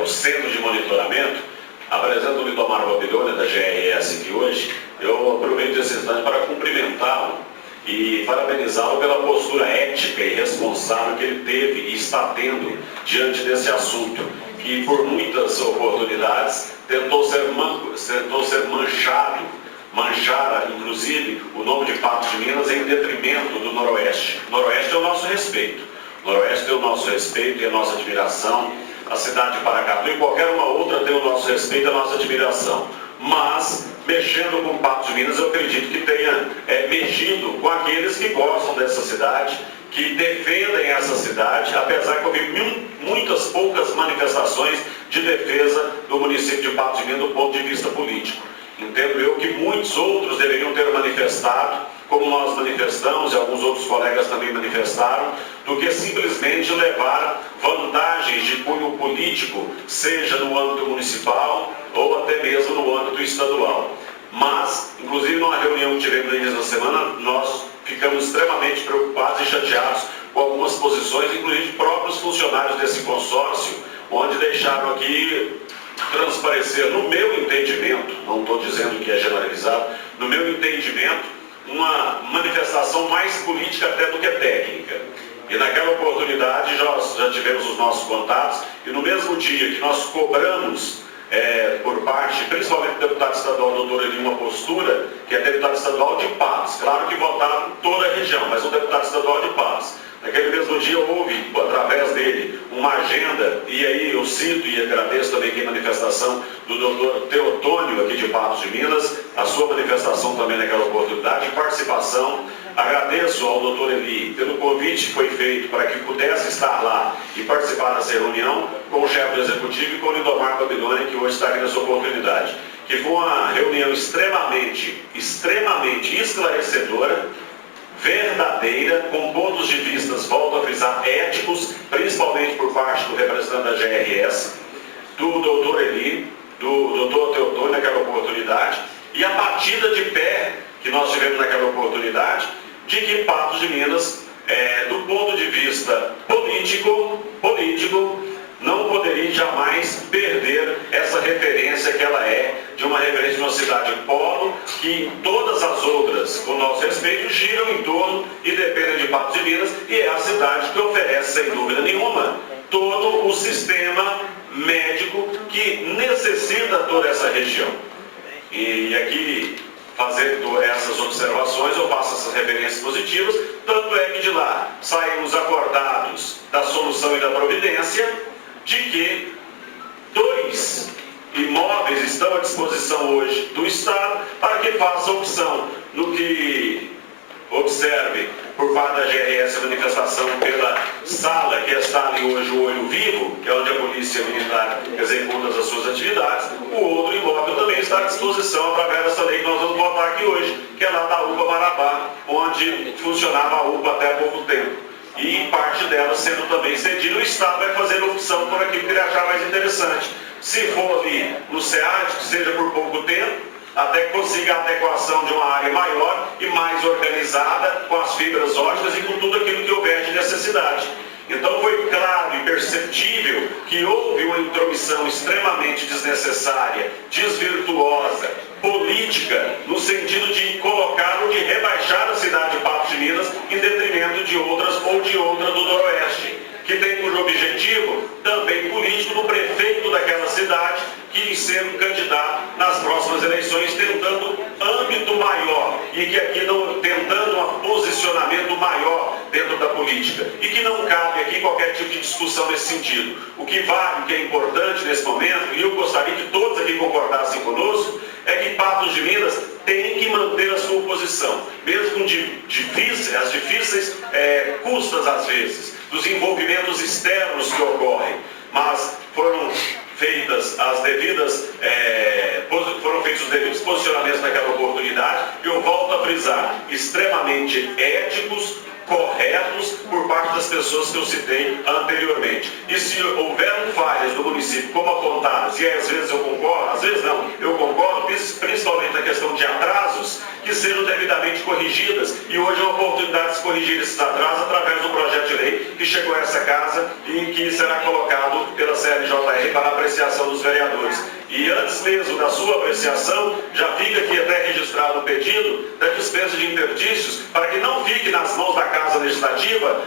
o centro de monitoramento, apresento o Lindomar Babilônia, da GRS aqui hoje, eu aproveito esse instante para cumprimentá-lo e parabenizá-lo pela postura ética e responsável que ele teve e está tendo diante desse assunto, que por muitas oportunidades tentou ser manchar, inclusive, o nome de Patos de Minas em detrimento do Noroeste. O Noroeste é o nosso respeito. O Noroeste tem o nosso respeito e a nossa admiração. A cidade de Paracatu e qualquer uma outra tem o nosso respeito e a nossa admiração. Mas, mexendo com Patos de Minas, eu acredito que tenha mexido com aqueles que gostam dessa cidade, que defendem essa cidade, apesar que eu vi muitas poucas manifestações de defesa do município de Patos de Minas do ponto de vista político. Entendo eu que muitos outros deveriam ter manifestado, como nós manifestamos e alguns outros colegas também manifestaram, do que simplesmente levar vantagens de cunho político, seja no âmbito municipal ou até mesmo no âmbito estadual. Mas, inclusive numa reunião que tivemos no início da semana, nós ficamos extremamente preocupados e chateados com algumas posições, inclusive próprios funcionários desse consórcio, onde deixaram aqui transparecer, no meu entendimento, não estou dizendo que é generalizado, no meu entendimento, uma manifestação mais política até do que técnica. E naquela oportunidade já tivemos os nossos contatos, e no mesmo dia que nós cobramos por parte, principalmente do deputado estadual doutor Eli, uma postura, que é deputado estadual de Patos, claro que votaram toda a região, mas um deputado estadual de Patos. Naquele mesmo dia houve, através dele, uma agenda, e aí eu cito e agradeço também aqui a manifestação do doutor Teotônio aqui de Patos de Minas, a sua manifestação também naquela oportunidade, participação. Agradeço ao doutor Eli pelo convite que foi feito para que pudesse estar lá e participar dessa reunião com o chefe do executivo e com o Lindomar Babilônia, que hoje está aqui nessa oportunidade. Que foi uma reunião extremamente esclarecedora, verdadeira, verdadeira, com pontos de vista, volto a frisar, éticos, principalmente por parte do representante da GRS, do doutor Eli, do doutor Teotônio naquela oportunidade, e a batida de pé que nós tivemos naquela oportunidade, de que Patos de Minas, do ponto de vista político, não poderia jamais perder essa referência que ela é, de uma referência de uma cidade polo, que todas as outras, com nosso respeito, giram em torno e dependem de Patos de Minas, e é a cidade que oferece, sem dúvida nenhuma, todo o sistema médico que necessita toda essa região. E aqui, fazendo essas observações, eu passo essas referências positivas, tanto é que de lá saímos acordados da solução e da providência, de que 2 imóveis estão à disposição hoje do Estado para que faça opção no que observe por parte da GRS a manifestação pela sala que está ali hoje, o Olho Vivo, que é onde a Polícia Militar executa as suas atividades. O outro imóvel também está à disposição através dessa lei que nós vamos votar aqui hoje, que é lá da UPA Marabá, onde funcionava a UPA até há pouco tempo. E parte dela sendo também cedida, o Estado vai fazer opção por aquilo que ele achar mais interessante. Se for ali no SEAD, que seja por pouco tempo, até que consiga a adequação de uma área maior e mais organizada, com as fibras óticas e com tudo aquilo que houver de necessidade. Então foi claro e perceptível que houve uma intromissão extremamente desnecessária, desvirtuosa, política, no sentido de colocar ou de rebaixar a cidade de Patos de Minas em detrimento de outras ou de outra do Noroeste, que tem por objetivo também político do prefeito daquela cidade, que ser um candidato nas próximas eleições, tentando âmbito maior, e que aqui não tentando um posicionamento maior dentro da política, e que não cabe aqui qualquer tipo de discussão nesse sentido. O que vale, o que é importante nesse momento, e eu gostaria que todos aqui concordassem conosco, é que Patos de Minas tem que manter a sua posição, mesmo com as difíceis custas às vezes, dos envolvimentos externos que ocorrem, mas foram feitos os devidos posicionamentos naquela oportunidade, eu volto a frisar, extremamente éticos, corretos por parte das pessoas que eu citei anteriormente. E se houveram falhas do município como apontadas, e às vezes eu concordo, às vezes não, eu concordo, principalmente na questão de atrasos, que sejam devidamente corrigidas, e hoje é uma oportunidade de se corrigir esses atrasos através do projeto de lei que chegou a essa casa e que será colocado pela CNJR para apreciação dos vereadores. E antes mesmo da sua apreciação, já fica aqui até registrado o pedido da dispensa de interstícios, para que não fique nas mãos da Casa Legislativa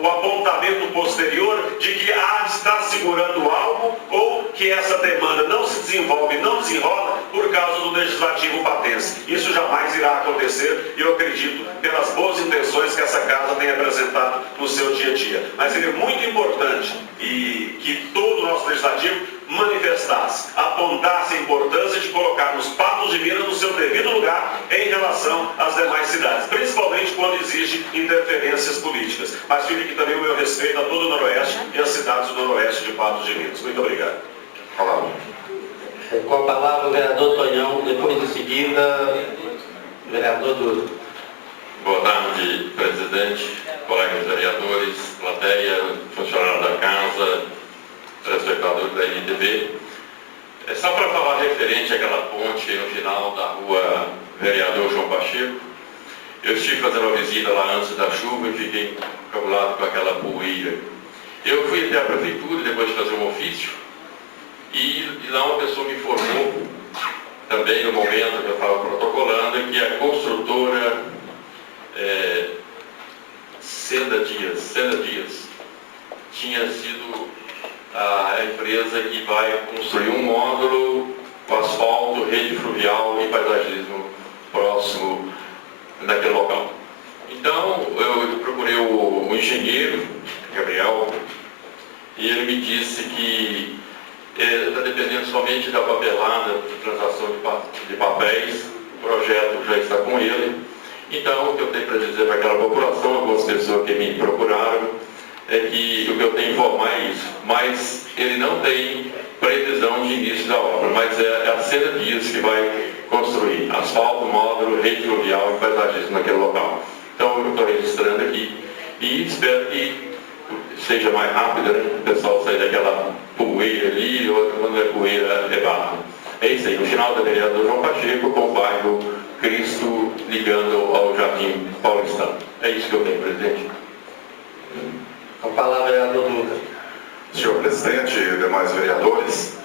o apontamento posterior de que está segurando algo, ou que essa demanda não se desenvolve, não desenrola por causa do Legislativo patense. Isso jamais irá acontecer, e eu acredito, pelas boas intenções que essa Casa tem apresentado no seu dia a dia. Mas ele é muito importante, e que todo o nosso Legislativo manifestasse, apontasse a importância de colocarmos Patos de Minas no seu devido lugar em relação às demais cidades, principalmente quando existe interferências políticas. Mas fica aqui também o meu respeito a todo o Noroeste e as cidades do Noroeste de Patos de Minas. Muito obrigado. Com a palavra o vereador Tonhão, depois em seguida o vereador Duro. Boa tarde, presidente, colegas vereadores, plateia, funcionários da casa, telespectadores da NTV. É só para falar referente àquela ponte no final da rua Vereador João Pacheco. Eu estive fazendo uma visita lá antes da chuva e fiquei cabulado com aquela poeira. Eu fui até a prefeitura depois de fazer um ofício e lá uma pessoa me informou, também no momento que eu estava protocolando, que a construtora Senda Dias tinha sido a empresa que vai construir um módulo com asfalto, rede fluvial e paisagismo próximo daquele local. Então, eu procurei o engenheiro, Gabriel, e ele me disse que está dependendo somente da papelada, de transação de papéis, o projeto já está com ele. Então, o que eu tenho para dizer para aquela população, algumas pessoas que me procuraram, é que o que eu tenho que informar é isso, mas ele não tem previsão de início da obra, mas é a Senda Dias que vai construir asfalto, módulo, rede fluvial e paisagismo naquele local. Então eu estou registrando espero que seja mais rápido, né? O pessoal sair daquela poeira ali, ou quando é poeira é barro. É isso aí, no final da vereador João Pacheco com o bairro Cristo ligando ao Jardim Paulistano. É isso que eu tenho, presidente. Com a palavra, vereador Duda. Senhor presidente, demais vereadores,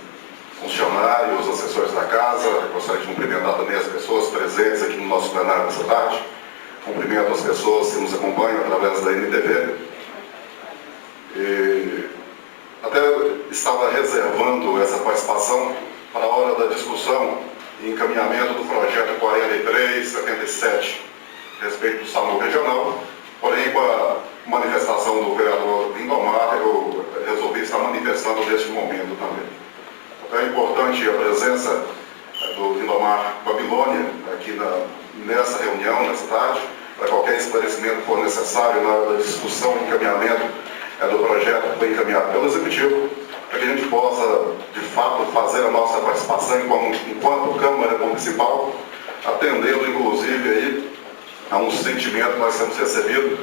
funcionários, assessores da casa, gostaria de cumprimentar também as pessoas presentes aqui no nosso plenário dessa tarde. Cumprimento as pessoas que nos acompanham através da NTV. E até estava reservando essa participação para a hora da discussão e encaminhamento do projeto 4377, a respeito do SAMU regional, porém com a manifestação do vereador Lindomar, eu resolvi estar manifestando neste momento também. Então é importante a presença do Lindomar Babilônia aqui nessa reunião, nessa tarde, para qualquer esclarecimento que for necessário na hora da discussão e encaminhamento do projeto que foi encaminhado pelo Executivo, para que a gente possa, de fato, fazer a nossa participação enquanto Câmara Municipal, atendendo, inclusive, aí, a um sentimento que nós temos recebido,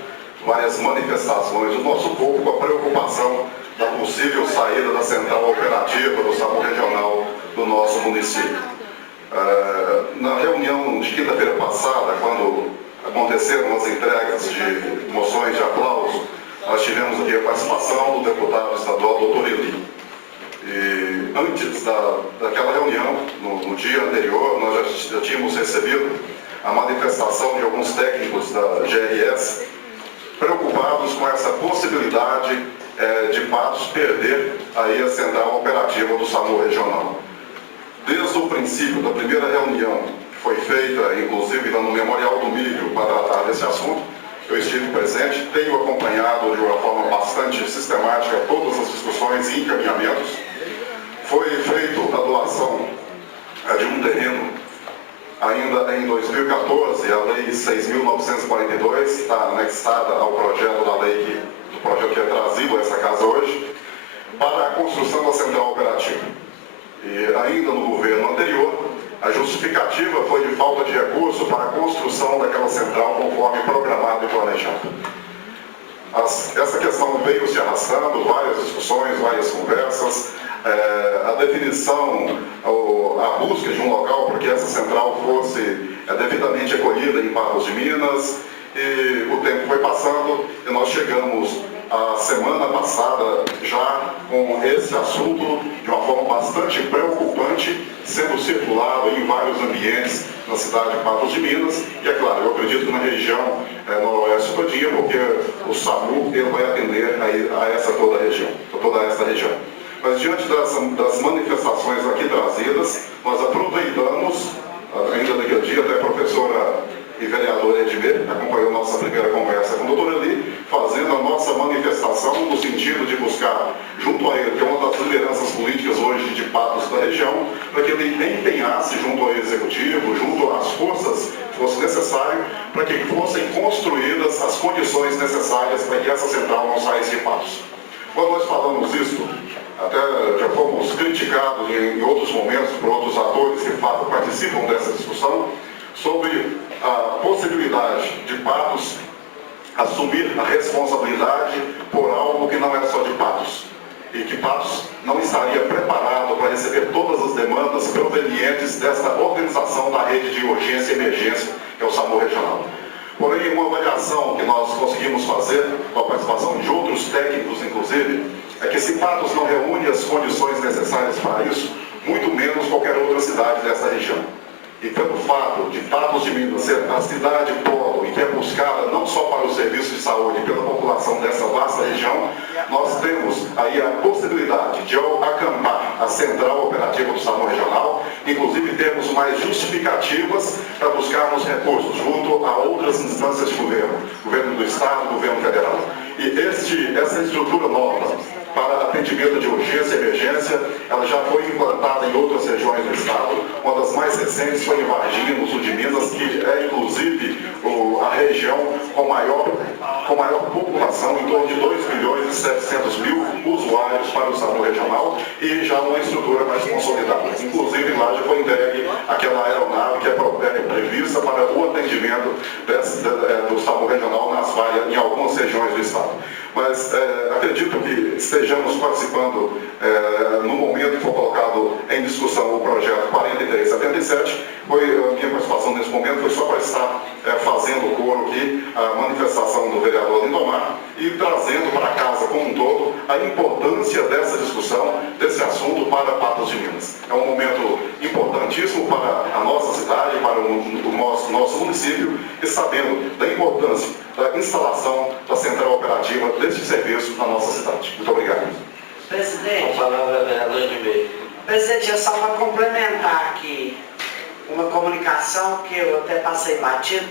várias manifestações do nosso povo com a preocupação da possível saída da central operativa do SAMU regional do nosso município. Na reunião de quinta-feira passada, quando aconteceram as entregas de moções de aplauso, nós tivemos aqui a participação do deputado estadual, doutor Eli. E antes daquela reunião, no dia anterior, nós já tínhamos recebido a manifestação de alguns técnicos da GRS preocupados com essa possibilidade de Patos perder aí a central operativa do SAMU regional. Desde o princípio da primeira reunião, que foi feita, inclusive, lá no Memorial do Milho, para tratar desse assunto, eu estive presente, tenho acompanhado de uma forma bastante sistemática todas as discussões e encaminhamentos. Foi feita a doação de um terreno ainda em 2014, a Lei 6.942 está anexada ao projeto da lei, do projeto que é trazido a essa casa hoje, para a construção da central operativa. E ainda no governo anterior, a justificativa foi de falta de recurso para a construção daquela central conforme programado e planejado. Essa questão veio se arrastando, várias discussões, várias conversas, a definição, a busca de um local para que essa central fosse devidamente acolhida em Patos de Minas, e o tempo foi passando e nós chegamos a semana passada já com esse assunto de uma forma bastante preocupante, sendo circulado em vários ambientes na cidade de Patos de Minas, e é claro, eu acredito que na região noroeste todinha, porque o SAMU ele vai atender a toda essa região. Mas diante das manifestações aqui trazidas, nós aproveitamos, ainda naquele dia, até a professora e vereadora Edmir acompanhou nossa primeira conversa com o doutor Eli, fazendo a nossa manifestação no sentido de buscar, junto a ele, que é uma das lideranças políticas hoje de Patos da região, para que ele empenhasse junto ao Executivo, junto às forças que fosse necessário, para que fossem construídas as condições necessárias para que essa central não saísse de Patos. Quando nós falamos isso, até já fomos criticados em outros momentos por outros atores que participam dessa discussão, sobre a possibilidade de Patos assumir a responsabilidade por algo que não é só de Patos, e que Patos não estaria preparado para receber todas as demandas provenientes desta organização da rede de urgência e emergência, que é o SAMU regional. Porém, uma avaliação que nós conseguimos fazer, com a participação de outros técnicos, inclusive, é que se Patos não reúne as condições necessárias para isso, muito menos qualquer outra cidade dessa região. E pelo fato de Patos de Minas ser a cidade polo e que é buscada não só para o serviço de saúde, pela população dessa vasta região, nós temos aí a possibilidade de acampar a central operativa do SAMU regional, inclusive temos mais justificativas para buscarmos recursos junto a outras instâncias de governo do Estado, governo federal. E essa estrutura nova para atendimento de urgência e emergência, ela já foi implantada em outras regiões do Estado. Uma das mais recentes foi em Varginha, no sul de Minas, que é inclusive a região com maior população, em torno de 2.700.000 usuários para o SAMU regional, e já uma estrutura mais consolidada. Inclusive lá já foi entregue aquela aeronave que é prevista para o atendimento do SAMU regional nas falha em algumas regiões do estado. Mas acredito que estejamos participando no momento que foi colocado em discussão o projeto 4377. A minha participação nesse momento foi só para estar fazendo coro aqui a manifestação do vereador Lindomar e trazendo para casa como um todo a importância dessa discussão, desse assunto para Patos de Minas. É um momento importantíssimo para a nossa cidade, para o nosso município, e sabendo da importância da instalação da central operativa deste serviço na nossa cidade. Muito obrigado. Presidente. Com a palavra, vereador de meio. Presidente, é só para complementar aqui uma comunicação que eu até passei batido.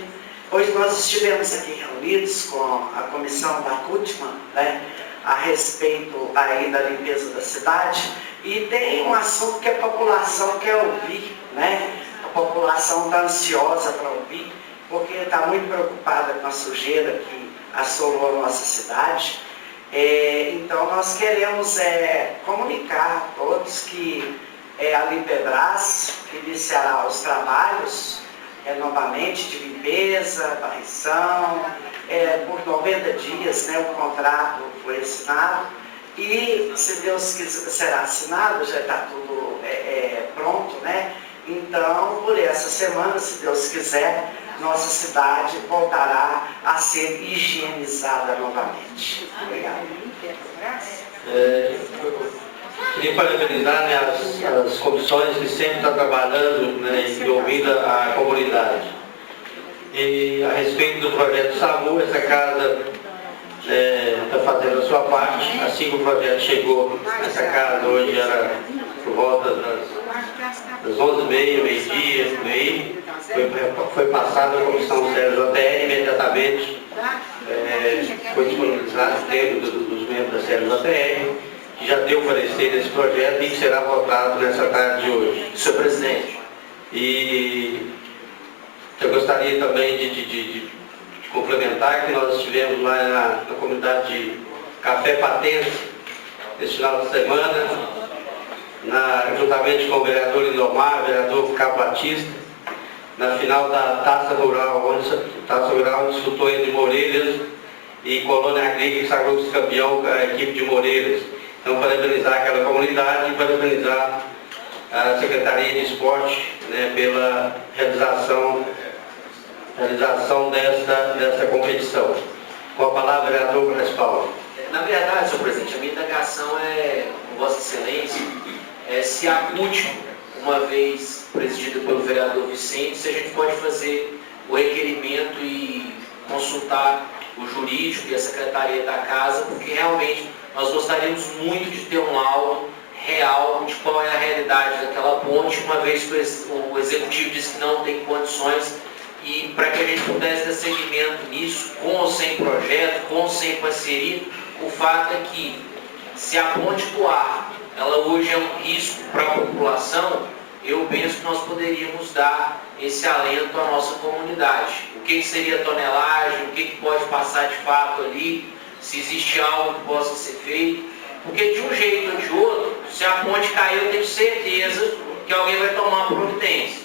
Hoje nós estivemos aqui reunidos com a comissão da CUTMA, né, a respeito aí da limpeza da cidade, e tem um assunto que a população quer ouvir, né? A população está ansiosa para ouvir, porque está muito preocupada com a sujeira que assolou a nossa cidade. Então nós queremos comunicar a todos que a Limpebras iniciará os trabalhos novamente de limpeza, varrição, por 90 dias, né, o contrato foi assinado e, se Deus quiser, será assinado, já está tudo pronto, né? Então, por essa semana, se Deus quiser, nossa cidade voltará a ser higienizada novamente. Obrigado. Queria parabenizar, né, as comissões que sempre estão trabalhando, né, e ouvindo a comunidade. E a respeito do projeto SAMU, essa casa está fazendo a sua parte. Assim que o projeto chegou, essa casa hoje era por volta das 11h30, meio-dia, por aí. Foi passado à comissão CLJR imediatamente. Foi disponibilizado dentro dos membros da CLJR, que já deu parecer nesse projeto e será votado nessa tarde de hoje. Senhor presidente. E eu gostaria também de complementar que nós estivemos lá na comunidade de Café Patense, nesse final de semana, juntamente com o vereador Lindomar, o vereador Cabo Batista, na final da Taça Rural, onde disputou entre Moreiras e Colônia Agrícola, que sagrou-se campeão com a equipe de Moreiras. Então, parabenizar aquela comunidade e parabenizar a Secretaria de Esporte, né, pela realização dessa competição. Com a palavra, vereador Brás Paulo. Na verdade, senhor presidente, a minha indagação com Vossa Excelência, se a CUTMA, uma vez presidida pelo vereador Vicente, se a gente pode fazer o requerimento e consultar o jurídico e a Secretaria da Casa, porque realmente nós gostaríamos muito de ter um laudo real de qual é a realidade daquela ponte, uma vez que o Executivo disse que não tem condições, e para que a gente pudesse dar seguimento nisso, com ou sem projeto, com ou sem parceria. O fato é que, se a ponte voar, ela hoje é um risco para a população, eu penso que nós poderíamos dar esse alento à nossa comunidade. O que seria tonelagem, o que pode passar de fato ali, se existe algo que possa ser feito. Porque de um jeito ou de outro, se a ponte cair, eu tenho certeza que alguém vai tomar providência.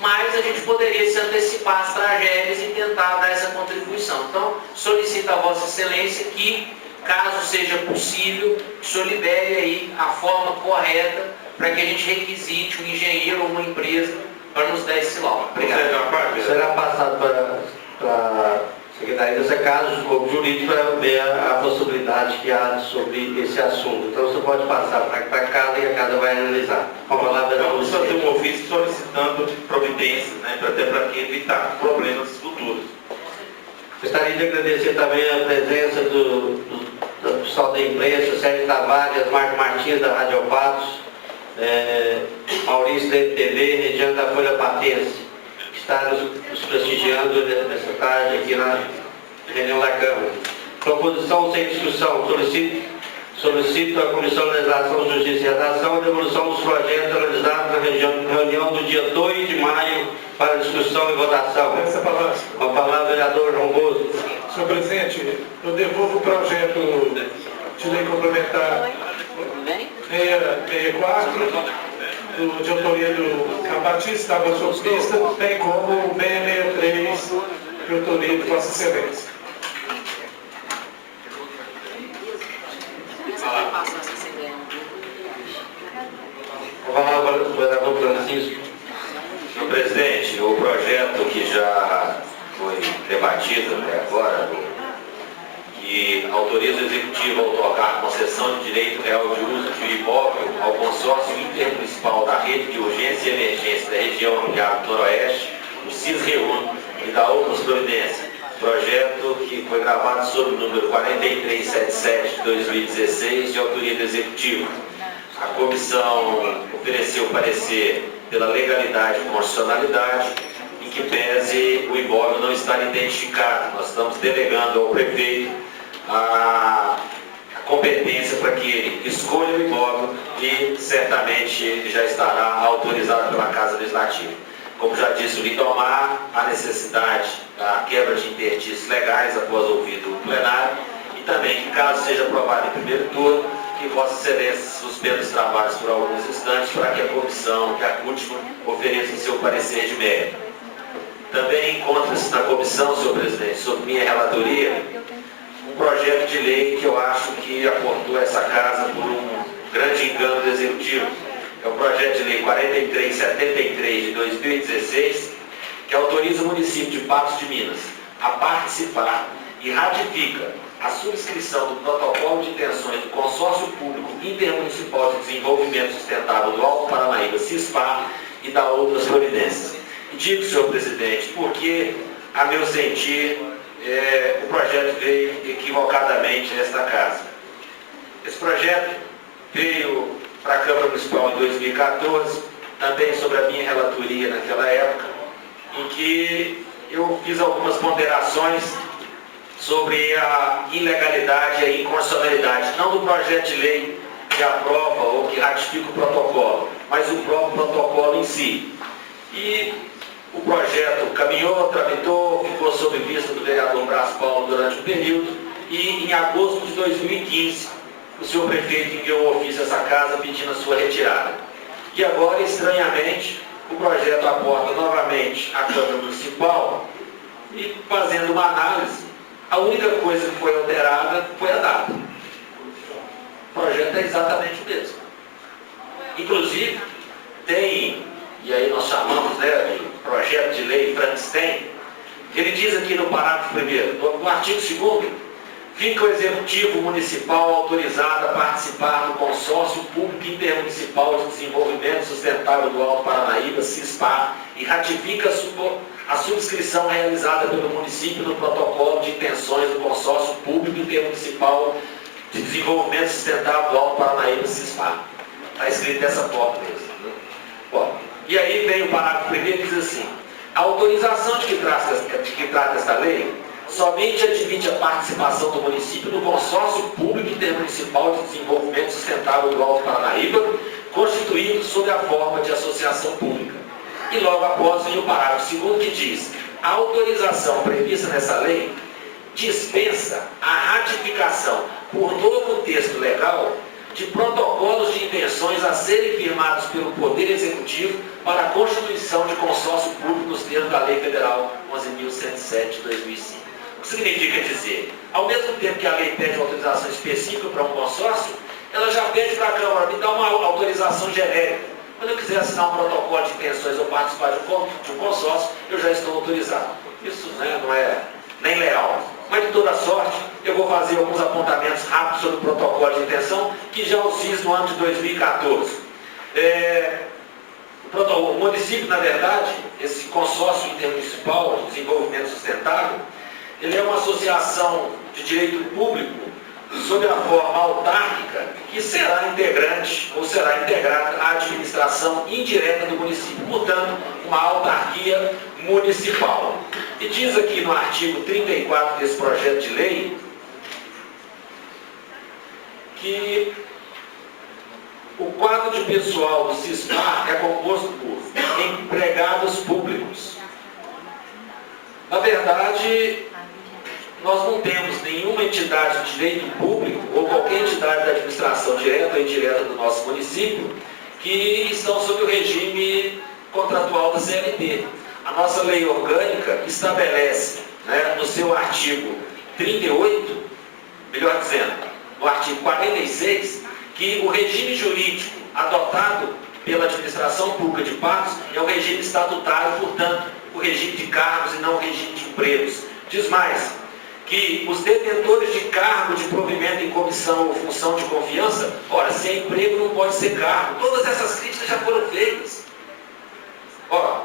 Mas a gente poderia se antecipar às tragédias e tentar dar essa contribuição. Então, solicito a Vossa Excelência que, caso seja possível, o senhor libere aí a forma correta para que a gente requisite um engenheiro ou uma empresa para nos dar esse laudo. Obrigado. Será passado para a Secretaria dessa casa, o corpo jurídico, para ver a possibilidade que há sobre esse assunto. Então você pode passar para a casa e a casa vai analisar. Com a palavra, vamos fazer um ofício solicitando providências, né, até para evitar problemas futuros. Gostaria de agradecer também a presença do pessoal da imprensa, Sérgio Tavares, Marco Martins da Rádio Patos, Maurício da MTV, Regiane da Folha Patense, que está nos prestigiando nessa tarde aqui na reunião da Câmara. Proposição sem discussão. Solicito à Comissão de Legislação, Justiça e Redação a devolução dos projetos analisados na reunião do dia 2 de maio para discussão e votação. Com a palavra, vereador João Bosco. Senhor presidente, eu devolvo o projeto de lei complementar 664, de autoria do Cabatista, estava sob vista, bem como o 663, de autoria de Vossa Excelência. autoriza o Executivo a outorgar concessão de direito real de uso de imóvel ao consórcio intermunicipal da rede de urgência e emergência da região ampliada do Noroeste, o CIS-REUN, e da outras providências. Projeto que foi gravado sob o número 4377 de 2016, de autoria do Executivo. A comissão ofereceu parecer pela legalidade e constitucionalidade, em que pese o imóvel não estar identificado. Nós estamos delegando ao prefeito a competência para que ele escolha o imóvel e certamente ele já estará autorizado pela Casa Legislativa. Como já disse o Lindomar, há necessidade da quebra de interstícios legais após ouvido o plenário e também que, caso seja aprovado em primeiro turno, que Vossa Excelência suspenda os trabalhos por alguns instantes para que a comissão, que a CUTMA, ofereça o seu parecer de mérito. Também encontra-se na comissão, senhor presidente, sob minha relatoria, um projeto de lei que eu acho que aportou essa casa por um grande engano do Executivo. É o projeto de lei 4373 de 2016, que autoriza o município de Patos de Minas a participar e ratifica a subscrição do protocolo de intenções do Consórcio Público Intermunicipal de Desenvolvimento Sustentável do Alto Paranaíba, CISPAR, e da outras providências. E digo, senhor presidente, porque, a meu sentir, o projeto veio equivocadamente nesta casa. Esse projeto veio para a Câmara Municipal em 2014, também sobre a minha relatoria naquela época, em que eu fiz algumas ponderações sobre a ilegalidade e a inconstitucionalidade, não do projeto de lei que aprova ou que ratifica o protocolo, mas o próprio protocolo em si. E o projeto caminhou, tramitou, ficou sob vista do vereador Brás Paulo durante um período, e em agosto de 2015, o senhor prefeito enviou um ofício a essa casa pedindo a sua retirada. E agora, estranhamente, o projeto aporta novamente à Câmara Municipal e, fazendo uma análise, a única coisa que foi alterada foi a data. O projeto é exatamente o mesmo. Inclusive, tem, e aí nós chamamos de projeto de lei Frankenstein, ele diz aqui no parágrafo 1º, no artigo 2º, fica o Executivo Municipal autorizado a participar do Consórcio Público Intermunicipal de Desenvolvimento Sustentável do Alto Paranaíba, CISPAR, e ratifica a subscrição realizada pelo município no protocolo de intenções do Consórcio Público Intermunicipal de Desenvolvimento Sustentável do Alto Paranaíba, CISPAR. Está escrito dessa forma mesmo. Né? Bom, e aí vem o parágrafo 1º que diz assim: a autorização de que trata esta lei somente admite a participação do município no Consórcio Público Intermunicipal de Desenvolvimento Sustentável do Alto Paranaíba, constituído sob a forma de associação pública. E logo após vem o parágrafo 2º que diz: a autorização prevista nessa lei dispensa a ratificação por novo texto legal de protocolos de intenções a serem firmados pelo Poder Executivo para a constituição de consórcio público nos termos da Lei Federal 11.107 de 2005. O que significa dizer, ao mesmo tempo que a lei pede uma autorização específica para um consórcio, ela já pede para a Câmara, me dá uma autorização genérica. Quando eu quiser assinar um protocolo de intenções ou participar de um consórcio, eu já estou autorizado. Isso não é nem legal. Mas, de toda sorte, eu vou fazer alguns apontamentos rápidos sobre o protocolo de intenção, que já os fiz no ano de 2014. O município, na verdade, esse consórcio intermunicipal de desenvolvimento sustentável, ele é uma associação de direito público sob a forma autárquica que será integrante ou será integrada à administração indireta do município, portanto, uma autarquia municipal. E diz aqui no artigo 34 desse projeto de lei que o quadro de pessoal do CISPAR é composto por empregados públicos. Na verdade, nós não temos nenhuma entidade de direito público ou qualquer entidade da administração direta ou indireta do nosso município que estão sob o regime contratual da CLT. A nossa lei orgânica estabelece, no seu artigo 38, melhor dizendo, no artigo 46, que o regime jurídico adotado pela administração pública de Patos é o regime estatutário, portanto, o regime de cargos e não o regime de empregos. Diz mais, que os detentores de cargo de provimento em comissão ou função de confiança, ora, se é emprego não pode ser cargo. Todas essas críticas já foram feitas. Ora,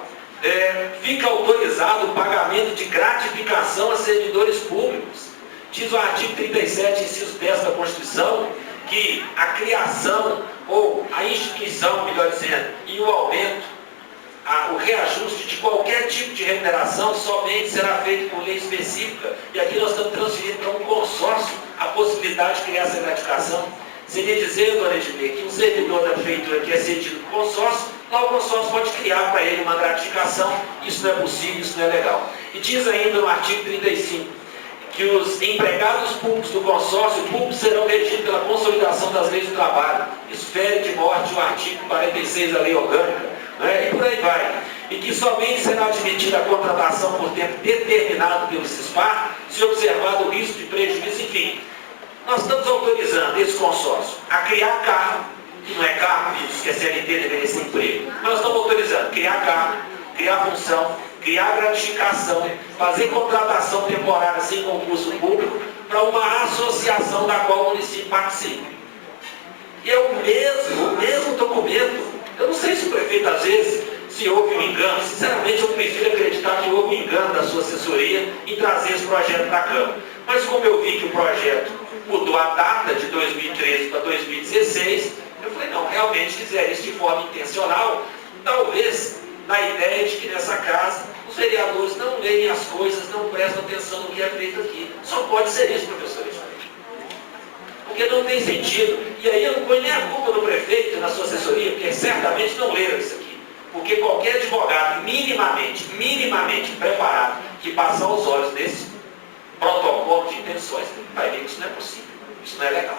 fica autorizado o pagamento de gratificação a servidores públicos. Diz o artigo 37, inciso 10 da Constituição, que a criação ou a instituição, melhor dizendo, e o aumento, o reajuste de qualquer tipo de remuneração somente será feito por lei específica. E aqui nós estamos transferindo para um consórcio a possibilidade de criar essa gratificação. Seria dizer, dona Edmê, que um servidor da prefeitura que é cedido no consórcio, lá o consórcio pode criar para ele uma gratificação. Isso não é possível, isso não é legal. E diz ainda no artigo 35, que os empregados públicos do consórcio público serão regidos pela consolidação das leis do trabalho. Isso fere de morte o artigo 46 da lei orgânica. E por aí vai. E que somente será admitida a contratação por tempo determinado pelo CISPAR, se observado o risco de prejuízo, enfim. Nós estamos autorizando esse consórcio a criar cargo, que não é cargo, que é CLT, deveria ser emprego. Mas nós estamos autorizando criar cargo, criar função, criar gratificação, fazer contratação temporária sem concurso público para uma associação da qual o município participa. E é o mesmo documento. Eu não sei se o prefeito, às vezes, se houve um engano. Sinceramente, eu prefiro acreditar que houve um engano da sua assessoria em trazer esse projeto para a Câmara. Mas como eu vi que o projeto mudou a data de 2013 para 2016, eu falei, não, realmente fizeram isso de forma intencional, talvez na ideia de que nessa casa os vereadores não leem as coisas, não prestam atenção no que é feito aqui. Só pode ser isso, professores. Porque não tem sentido. E aí eu não ponho nem a culpa do prefeito na sua assessoria, porque certamente não leram isso aqui. Porque qualquer advogado minimamente preparado que passar os olhos nesse protocolo de intenções, vai ver que isso não é possível, isso não é legal.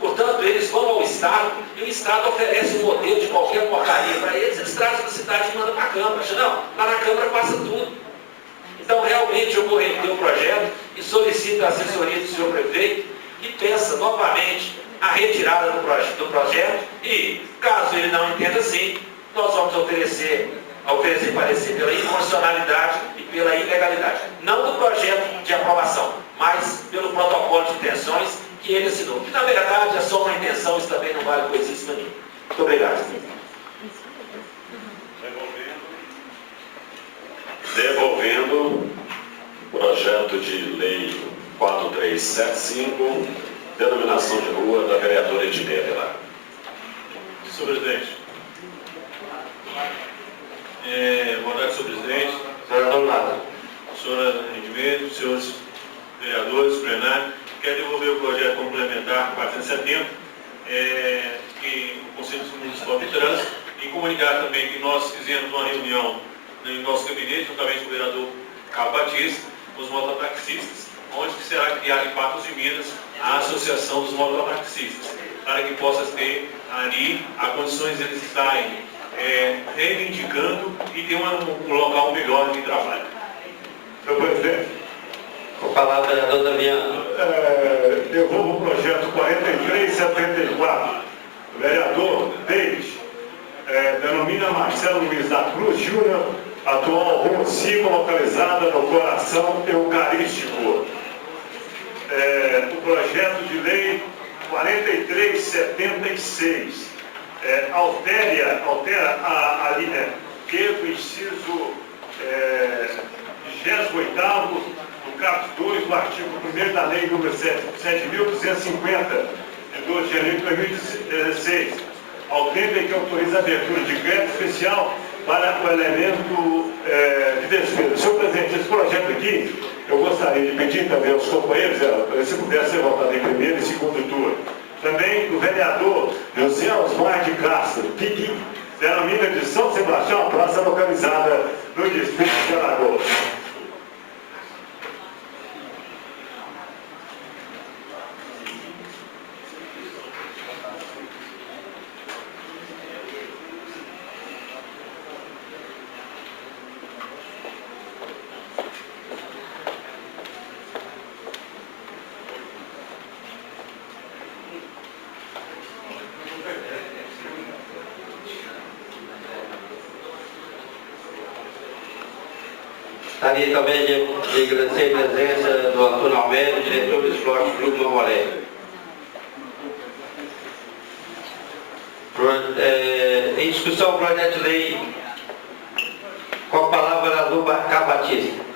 Portanto, eles vão ao Estado e o Estado oferece um modelo de qualquer porcaria para eles, eles trazem para a cidade e mandam para a Câmara. Não, lá na Câmara passa tudo. Então, realmente, eu vou rever o projeto e solicito a assessoria do senhor prefeito que peça novamente a retirada do projeto e, caso ele não entenda assim, nós vamos oferecer parecer pela inconstitucionalidade e pela ilegalidade. Não do projeto de aprovação, mas pelo protocolo de intenções que ele assinou. Que, na verdade, é só uma intenção, isso também não vale coisíssima nenhuma. Muito obrigado. Devolvendo o projeto de lei 4375, denominação de rua da vereadora Edmê Avelar. Senhor presidente. Boa tarde, senhor presidente. Senhora Edmê, senhores vereadores, plenário. Quero devolver o projeto complementar 470, que o Conselho Municipal de Trânsito, e comunicar também que nós fizemos uma reunião em nosso gabinete, juntamente com o vereador Cabo Batista, com os mototaxistas, onde será criada em Patos de Minas a Associação dos Mototaxistas, para que possa ter ali as condições de eles estarem reivindicando e ter um local melhor de trabalho. Senhor presidente. Com a palavra, vereador Damiano. Devolvo o projeto 4374. O vereador David denomina Marcelo Luiz da Cruz Júnior, atual Rocico, localizada no coração eucarístico. O projeto de lei 4376 altera a linha Q do inciso 28º do caput 2 do artigo 1º da lei número 7.250 de 2 de janeiro de 2016, ao tempo em que autoriza a abertura de crédito especial para o elemento de despesa. Senhor presidente, esse projeto aqui, eu gostaria de pedir também aos companheiros, se pudesse ser votado em primeiro e segundo turno. Também o vereador José Osmar de Castro, que denomina de São Sebastião a praça localizada no distrito de Alagoas. Está Gostaria também de agradecer a presença do Antônio Almeida, diretor do Esporte Clube Mamoré. Em discussão o projeto de lei, com a palavra o vereador Cabo Batista.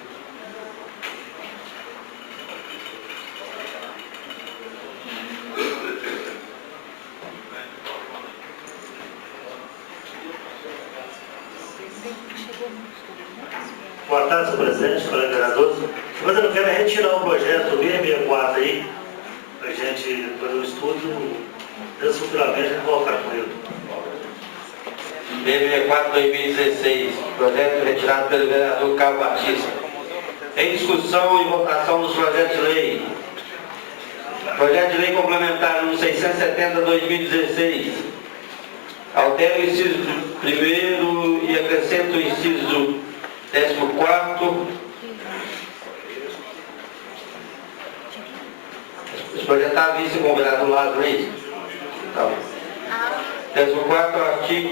Boa tarde, senhor presidente, colegas vereadores. Mas eu quero retirar o projeto 664 aí, para a gente fazer o estudo, desse futuramente e colocar com ele. 664/2016, projeto retirado pelo vereador Cabo Batista. Em discussão e votação dos projetos de lei. Projeto de lei complementar número 670/2016. Altera o inciso 1º e acrescenta o inciso 14º. Esse projeto está à vista com o vereador Lázaro, é isso? Tá. 14º artigo.